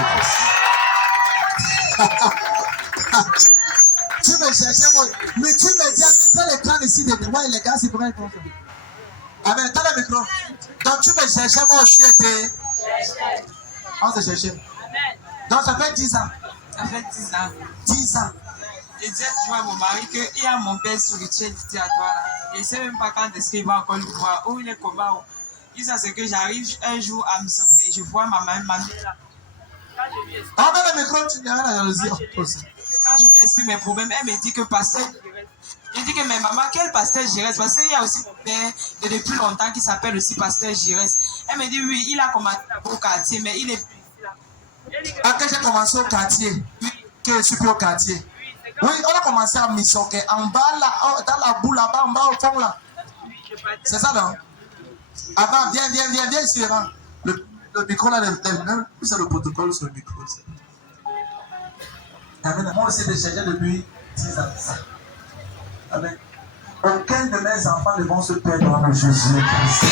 Tu me cherchais, moi. Mais tu me dis, mettez l'écran ici de moi et les gars, c'est pour être content. Amen, t'as le micro. Donc tu me cherchais, moi aussi, j'étais. On se cherchait. Donc ça fait 10 ans. Ça fait 10 ans. 10 ans. Et Dieu dit à mon mari qu'il y a mon père spirituel ici à toi là. Et il ne sait même pas quand est-ce qu'il va encore le voir. Où il est comment. Il sait c'est que j'arrive un jour à Missoké. Je vois ma mère là. On met le micro, tu viens la jalousie. Quand je lui explique mes problèmes, elle me dit que pasteur Giresse. Je dis que mais maman, quel pasteur Giresse? Parce qu'il y a aussi mon père de depuis longtemps qui s'appelle aussi pasteur Giresse. Elle me dit oui, il a commencé au quartier, mais il est plus ici là. Quand j'ai commencé au quartier, que je suis plus au quartier. Oui, on a commencé à Missoké, en bas là, dans la boule là-bas, en bas au fond là. C'est ça non? Avant, viens ici, avant. Le micro là, c'est le protocole sur le micro. Amen. Moi aussi, j'ai cherché depuis 10 ans. Amen. Aucun de mes enfants ne vont se perdre dans le Jésus-Christ.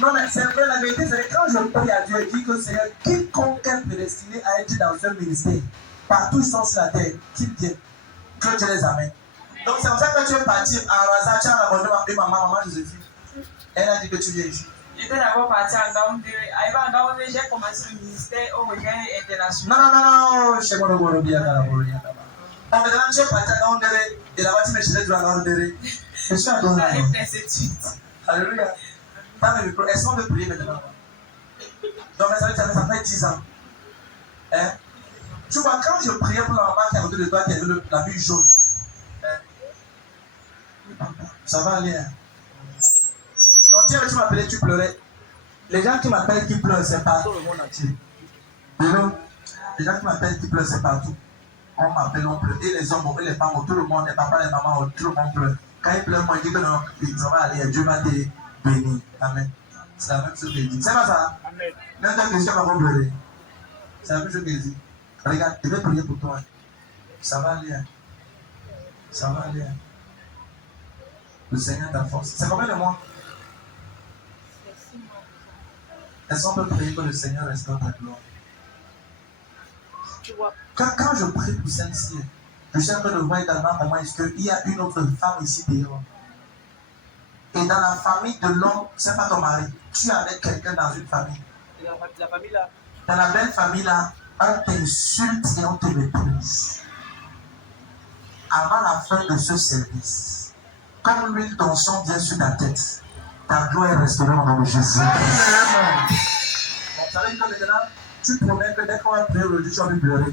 Non, mais c'est vrai, la vérité, c'est que quand je prie à Dieu, il dit que Seigneur, quiconque est prédestiné à être dans un ministère, partout ils sont sur la terre, qu'ils viennent, que Dieu les amène. Donc c'est pour ça que tu es parti à Raza, tu as abandonné maman Joséphine. Elle a dit que tu viens ici. J'étais d'abord parti en Gaoundé. Arrivé en Gaoundé, j'ai commencé le ministère au regard international. Non, chez moi, on bien dans la Bolivie. On me demande, tu es parti à Gaoundé, et là-bas, tu me cherches dans la Gaoundé. Je suis à Gaoundé. Alléluia. Est-ce qu'on veut prier maintenant? Donc, ça fait 10 ans. Hein? Tu vois, quand je priais pour la maman qui a côté de toi, qui avait la vue jaune, hein? Ça va aller. Hein? Donc, tu m'appelais, tu pleurais. Les gens qui m'appellent, qui pleurent, c'est partout le monde entier. Les gens qui m'appellent, qui pleurent, c'est partout. On m'appelle, on pleure. Et les hommes, et les femmes, tout le monde, les papas, les mamans, tout le monde pleure. Quand ils pleurent, moi, je dis que non, ça va aller, Dieu va te bénir. Amen. C'est la même chose qu'il dit. C'est pas ça? Amen. Même quand Christian va pleurer. C'est la même chose qu'il dit. Regarde, je vais prier pour toi. Ça va aller. Ça va aller. Le Seigneur ta force. C'est combien de mois? Est-ce qu'on peut prier que le Seigneur restaure ta gloire? Quand je prie pour celle-ci, je suis en train de voir également comment est-ce qu'il y a une autre femme ici dehors. Et dans la famille de l'homme, c'est pas ton mari, tu es avec quelqu'un dans une famille. La famille là. Dans la belle famille là, on t'insulte et on te méprise. Avant la fin de ce service, comme l'huile d'onction vient sur ta tête, ta gloire est restaurée au nom de Jésus. Bon, ça veut dire que maintenant, tu promets que dès qu'on va prier aujourd'hui, tu vas plus pleurer.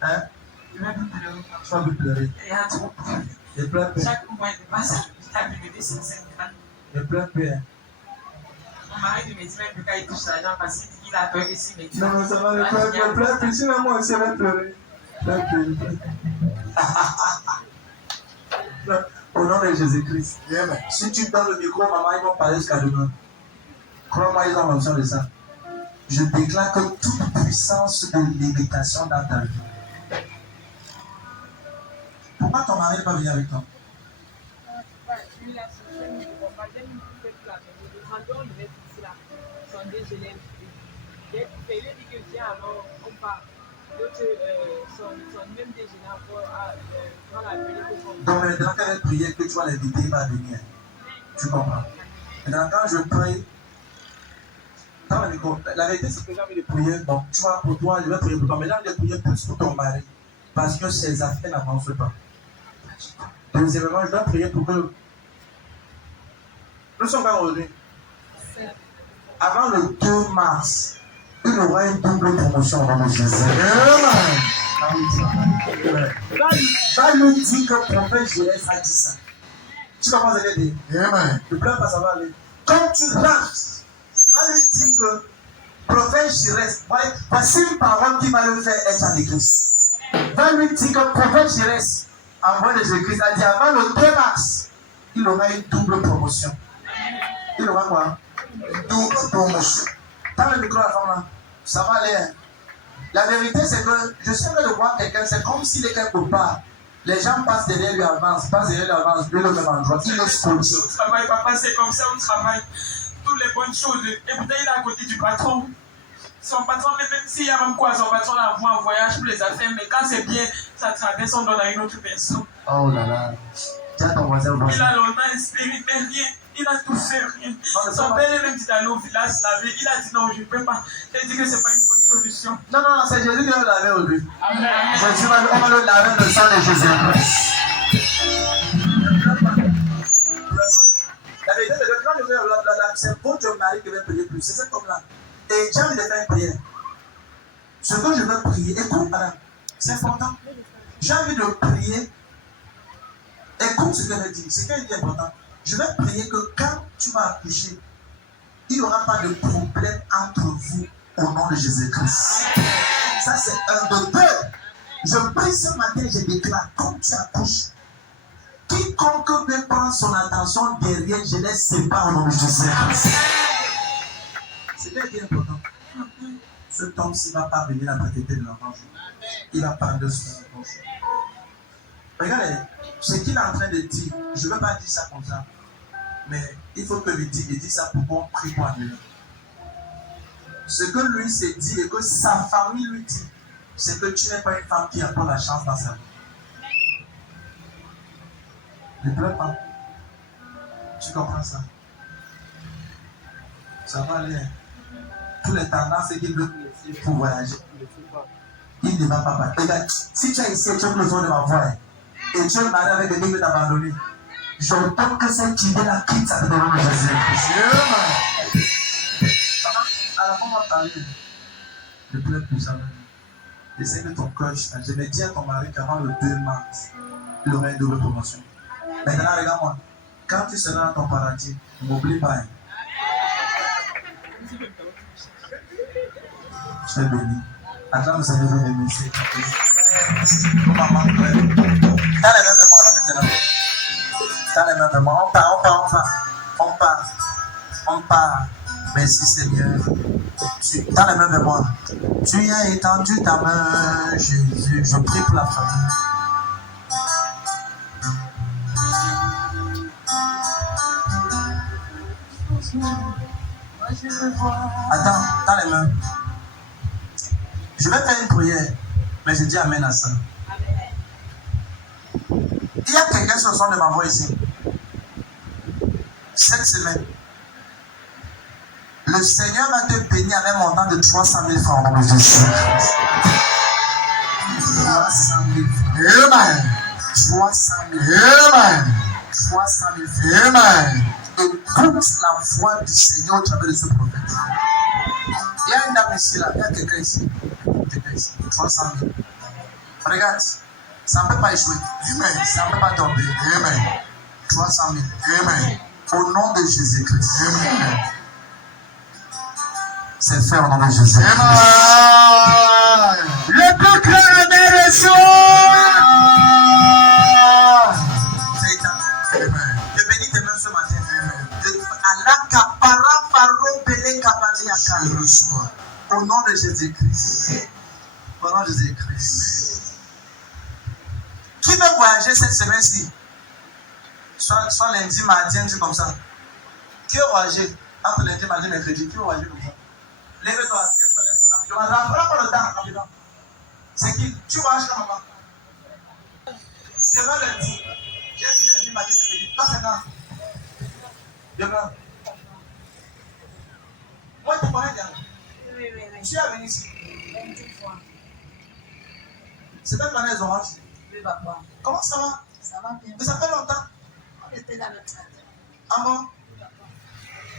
Hein? Je vais plus pleurer. Tu vas plus pleurer. Il y a trop. Et pleure peu. Chaque mois, il passe. J'ai 5 ans. Et pleure peu. Mon mari me dit même que quand il touche l'argent, parce qu'il a peur ici. Non, ça va, ne pleure plus. Sinon, moi aussi, je vais pleurer. Pleure peu. Au nom de Jésus-Christ. Si tu donnes le micro, maman, ils vont parler jusqu'à demain. Crois-moi, ils ont besoin de ça. Je déclare que toute puissance de limitation dans ta vie. Pourquoi ton mari n'est pas venu avec toi? Donc maintenant qu'elle va prier, que tu vas l'inviter, il va venir. Tu comprends? Maintenant quand je prie, la vérité c'est que j'ai envie de prier. Bon, tu vois, pour toi, je vais prier pour toi. Mais j'ai envie de prier plus pour ton mari. Parce que ses affaires n'avancent pas. Deuxièmement, je dois prier pour que nous sommes pas revenus. Avant le 2 mars, il aura une double promotion au nom de Jésus. Va lui dire que le prophète Jérès a dit ça. Tu comprends ce que je veux dire? Ne pleure pas, ça va aller. Quand tu rentres, va lui dire que le prophète Jérès, voici une parole qui va le faire être en église. Va lui dire que le prophète Jérès, en voie de Jésus-Christ, a dit avant le 2 mars, il aura une double promotion. Il aura quoi? Double promotion. Dans le micro, la femme là, ça va aller. Hein? La vérité, c'est que je sais de voir quelqu'un, c'est comme s'il est quelque part. Les gens passent derrière lui, avancent, lui le même endroit. Il est scotché. Au travail, papa, c'est comme ça au travail. Toutes les bonnes choses. Et peut-être il est à côté du patron. Son patron, même s'il y a même quoi, son patron l'envoie en voyage pour les affaires, mais quand c'est bien, ça traverse, on donne à une autre personne. Oh là là. Tiens ton voisin. Il a longtemps espéré, mais rien. Il a tout fait, rien. Son père est même dit d'aller au village laver. Il a dit non, je ne peux pas. Il a dit que ce n'est pas une bonne solution. Non, c'est Jésus qui va le laver aujourd'hui. Amen. Jésus va le laver le sang de Jésus. La vérité, c'est que quand je vais c'est votre mari qui va prier plus. C'est cet homme-là. Et j'ai envie de faire une prière. Ce que je veux prier, écoute, madame, c'est important. J'ai envie de prier. Écoute ce qu'elle me dit. C'est qu'elle dit important. Je vais prier que quand tu vas accoucher, il n'y aura pas de problème entre vous au nom de Jésus-Christ. Ça, c'est un de deux. Je prie ce matin, je déclare, quand tu accouches, quiconque veut prendre son attention derrière, je laisse sépare au nom de Jésus-Christ. C'est bien important. Cet homme-ci ne va pas venir la paternité de l'enfant. Il va parler de son enfant. Regardez, ce qu'il est en train de dire, je ne veux pas dire ça comme ça, mais il faut que lui dise, il dit ça pour qu'on prie pour lui. Ce que lui s'est dit et que sa famille lui dit, c'est que tu n'es pas une femme qui a pas la chance dans sa vie. Ne pleure pas. Tu comprends ça? Ça va aller. Tous les tendances qu'il veut pour voyager, il ne va pas partir. Regarde, si tu as essayé, tu as besoin de m'avoir. Et tu es marié avec quelqu'un qui veut t'abandonner. J'entends que cette idée-là quitte sa tête au nom de Jésus. À la fin, on va parler. Ne pleure plus jamais. Essaye que ton cœur change. Je vais dire à ton mari qu'avant le 2 mars, il aurait une double promotion. Maintenant, regarde-moi. Quand tu seras dans ton paradis, ne m'oublie pas. Hein. Je suis béni. Attends, vous allez venir me laisser. Maman, dans les mains de moi, là, maintenant. Dans les mains de moi. On part. Merci Seigneur. Dans les mains de moi. Tu as étendu ta main, Jésus. Je prie pour la famille. Attends, dans les mains. Je vais faire une prière, mais je dis amen à ça. Il y a quelqu'un sur le son de ma voix ici. Cette semaine, le Seigneur va te bénir avec un montant de 300 000 francs au nom de Jésus. 300 000 francs. Amen. 300 000 francs. Amen. 300 000 francs. Amen. Écoute la voix du Seigneur au travers de ce prophète. Il y a une dame ici, là. Il y a quelqu'un ici. 300 000. Regarde, ça ne peut pas échouer. Amen. Ça ne peut pas tomber. Amen. 300 000. Amen. Au nom de Jésus-Christ. Amen. C'est fait au nom de Jésus. Amen. Le plus clair est reçu. Amen. Je bénis tes mains ce matin. Amen. Je reçois. Au nom de Jésus-Christ. Au nom de Jésus-Christ. Qui veut voyager cette semaine-ci? Soit lundi, mardi, un truc comme ça. Qui veut voyager? Entre lundi, mardi, mercredi. Qui veut voyager comme ça? Lève-toi, rapidement. Prends le temps, rapidement. C'est qui? Tu vas acheter maman. Demain lundi. J'ai dit lundi, m'a dit mercredi. Toi, c'est quand? Demain. Moi, tu connais bien. Oui. Tu es venu ici. 20 fois. C'est pas les oranges. Oui, papa. Comment ça va? Ça va bien. Mais ça fait longtemps. On était dans le train. Ah bon? Oui, papa.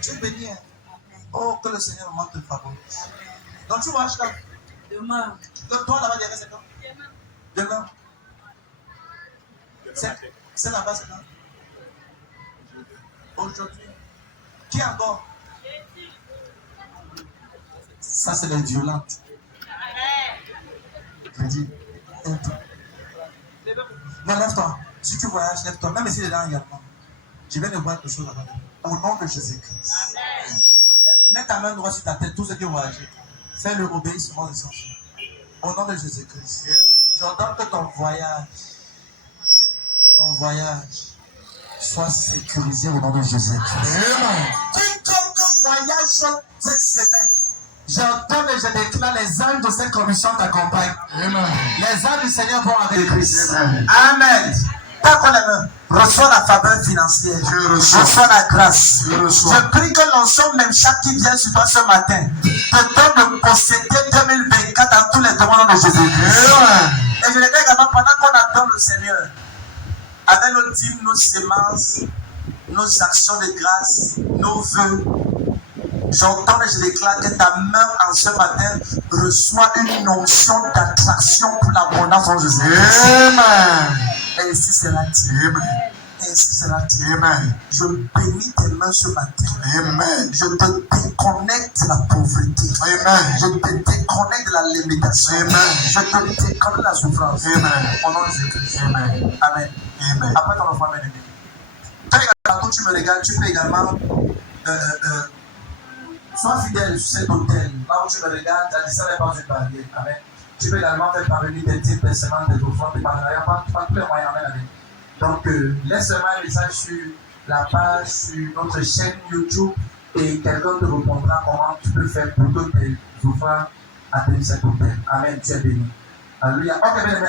Tu es béni. Hein? Amen. Oh, que le Seigneur vraiment te favorise. Amen. Donc tu vas acheter. Demain. Donc toi là-bas derrière, c'est quand? Demain. C'est là-bas, c'est quand? Aujourd'hui. Qui encore? Ça, c'est les violentes. Je dis, lève-toi. Non, lève-toi. Si tu voyages, lève-toi. Même si dedans également. Je vais te voir quelque chose là-bas. Au nom de Jésus-Christ. Mets ta main droite sur ta tête, tous ceux qui voyagent. Fais le obéissement des enfants. Au nom de Jésus-Christ. J'ordonne que ton voyage soit sécurisé au nom de Jésus-Christ. Quiconque voyage cette semaine, j'ordonne et je déclare les âmes de cette commission t'accompagnent. Les âmes du Seigneur vont avec Christ. Amen. Pas qu'on aime. Reçois la faveur financière. Reçois la grâce. Je prie que l'onction même chaque qui vient sur toi ce matin te donne de posséder 2024 dans tous les domaines de Jésus-Christ. Et je le dis également pendant qu'on attend le Seigneur, avec nos dîmes, nos semences, nos actions de grâce, nos vœux, j'entends et je déclare que ta main en ce matin reçoit une onction d'attraction pour l'abondance en Jésus-Christ. Et ainsi sera-t-il. Ainsi sera-t-il. Je bénis tes mains ce matin. Je te déconnecte de la pauvreté. Je te déconnecte de la limitation. Je te déconnecte de la souffrance. Au nom de Jésus-Christ. Amen. Après ton enfant bien-aimé. Quand tu me regardes, tu peux également sois fidèle sur cet hôtel. Là où tu me regardes, tu as dit ça n'est pas une barrière. Amen. Tu peux également faire parvenir des types de semaines, des offrandes, des partenariats, pas tous les moyens. Amen. Donc, laisse-moi un message sur la page, sur notre chaîne YouTube et quelqu'un te répondra comment tu peux faire pour que tes offrandes atteignent cet hôtel. Amen. Tu es béni. Alléluia. Ok, bien,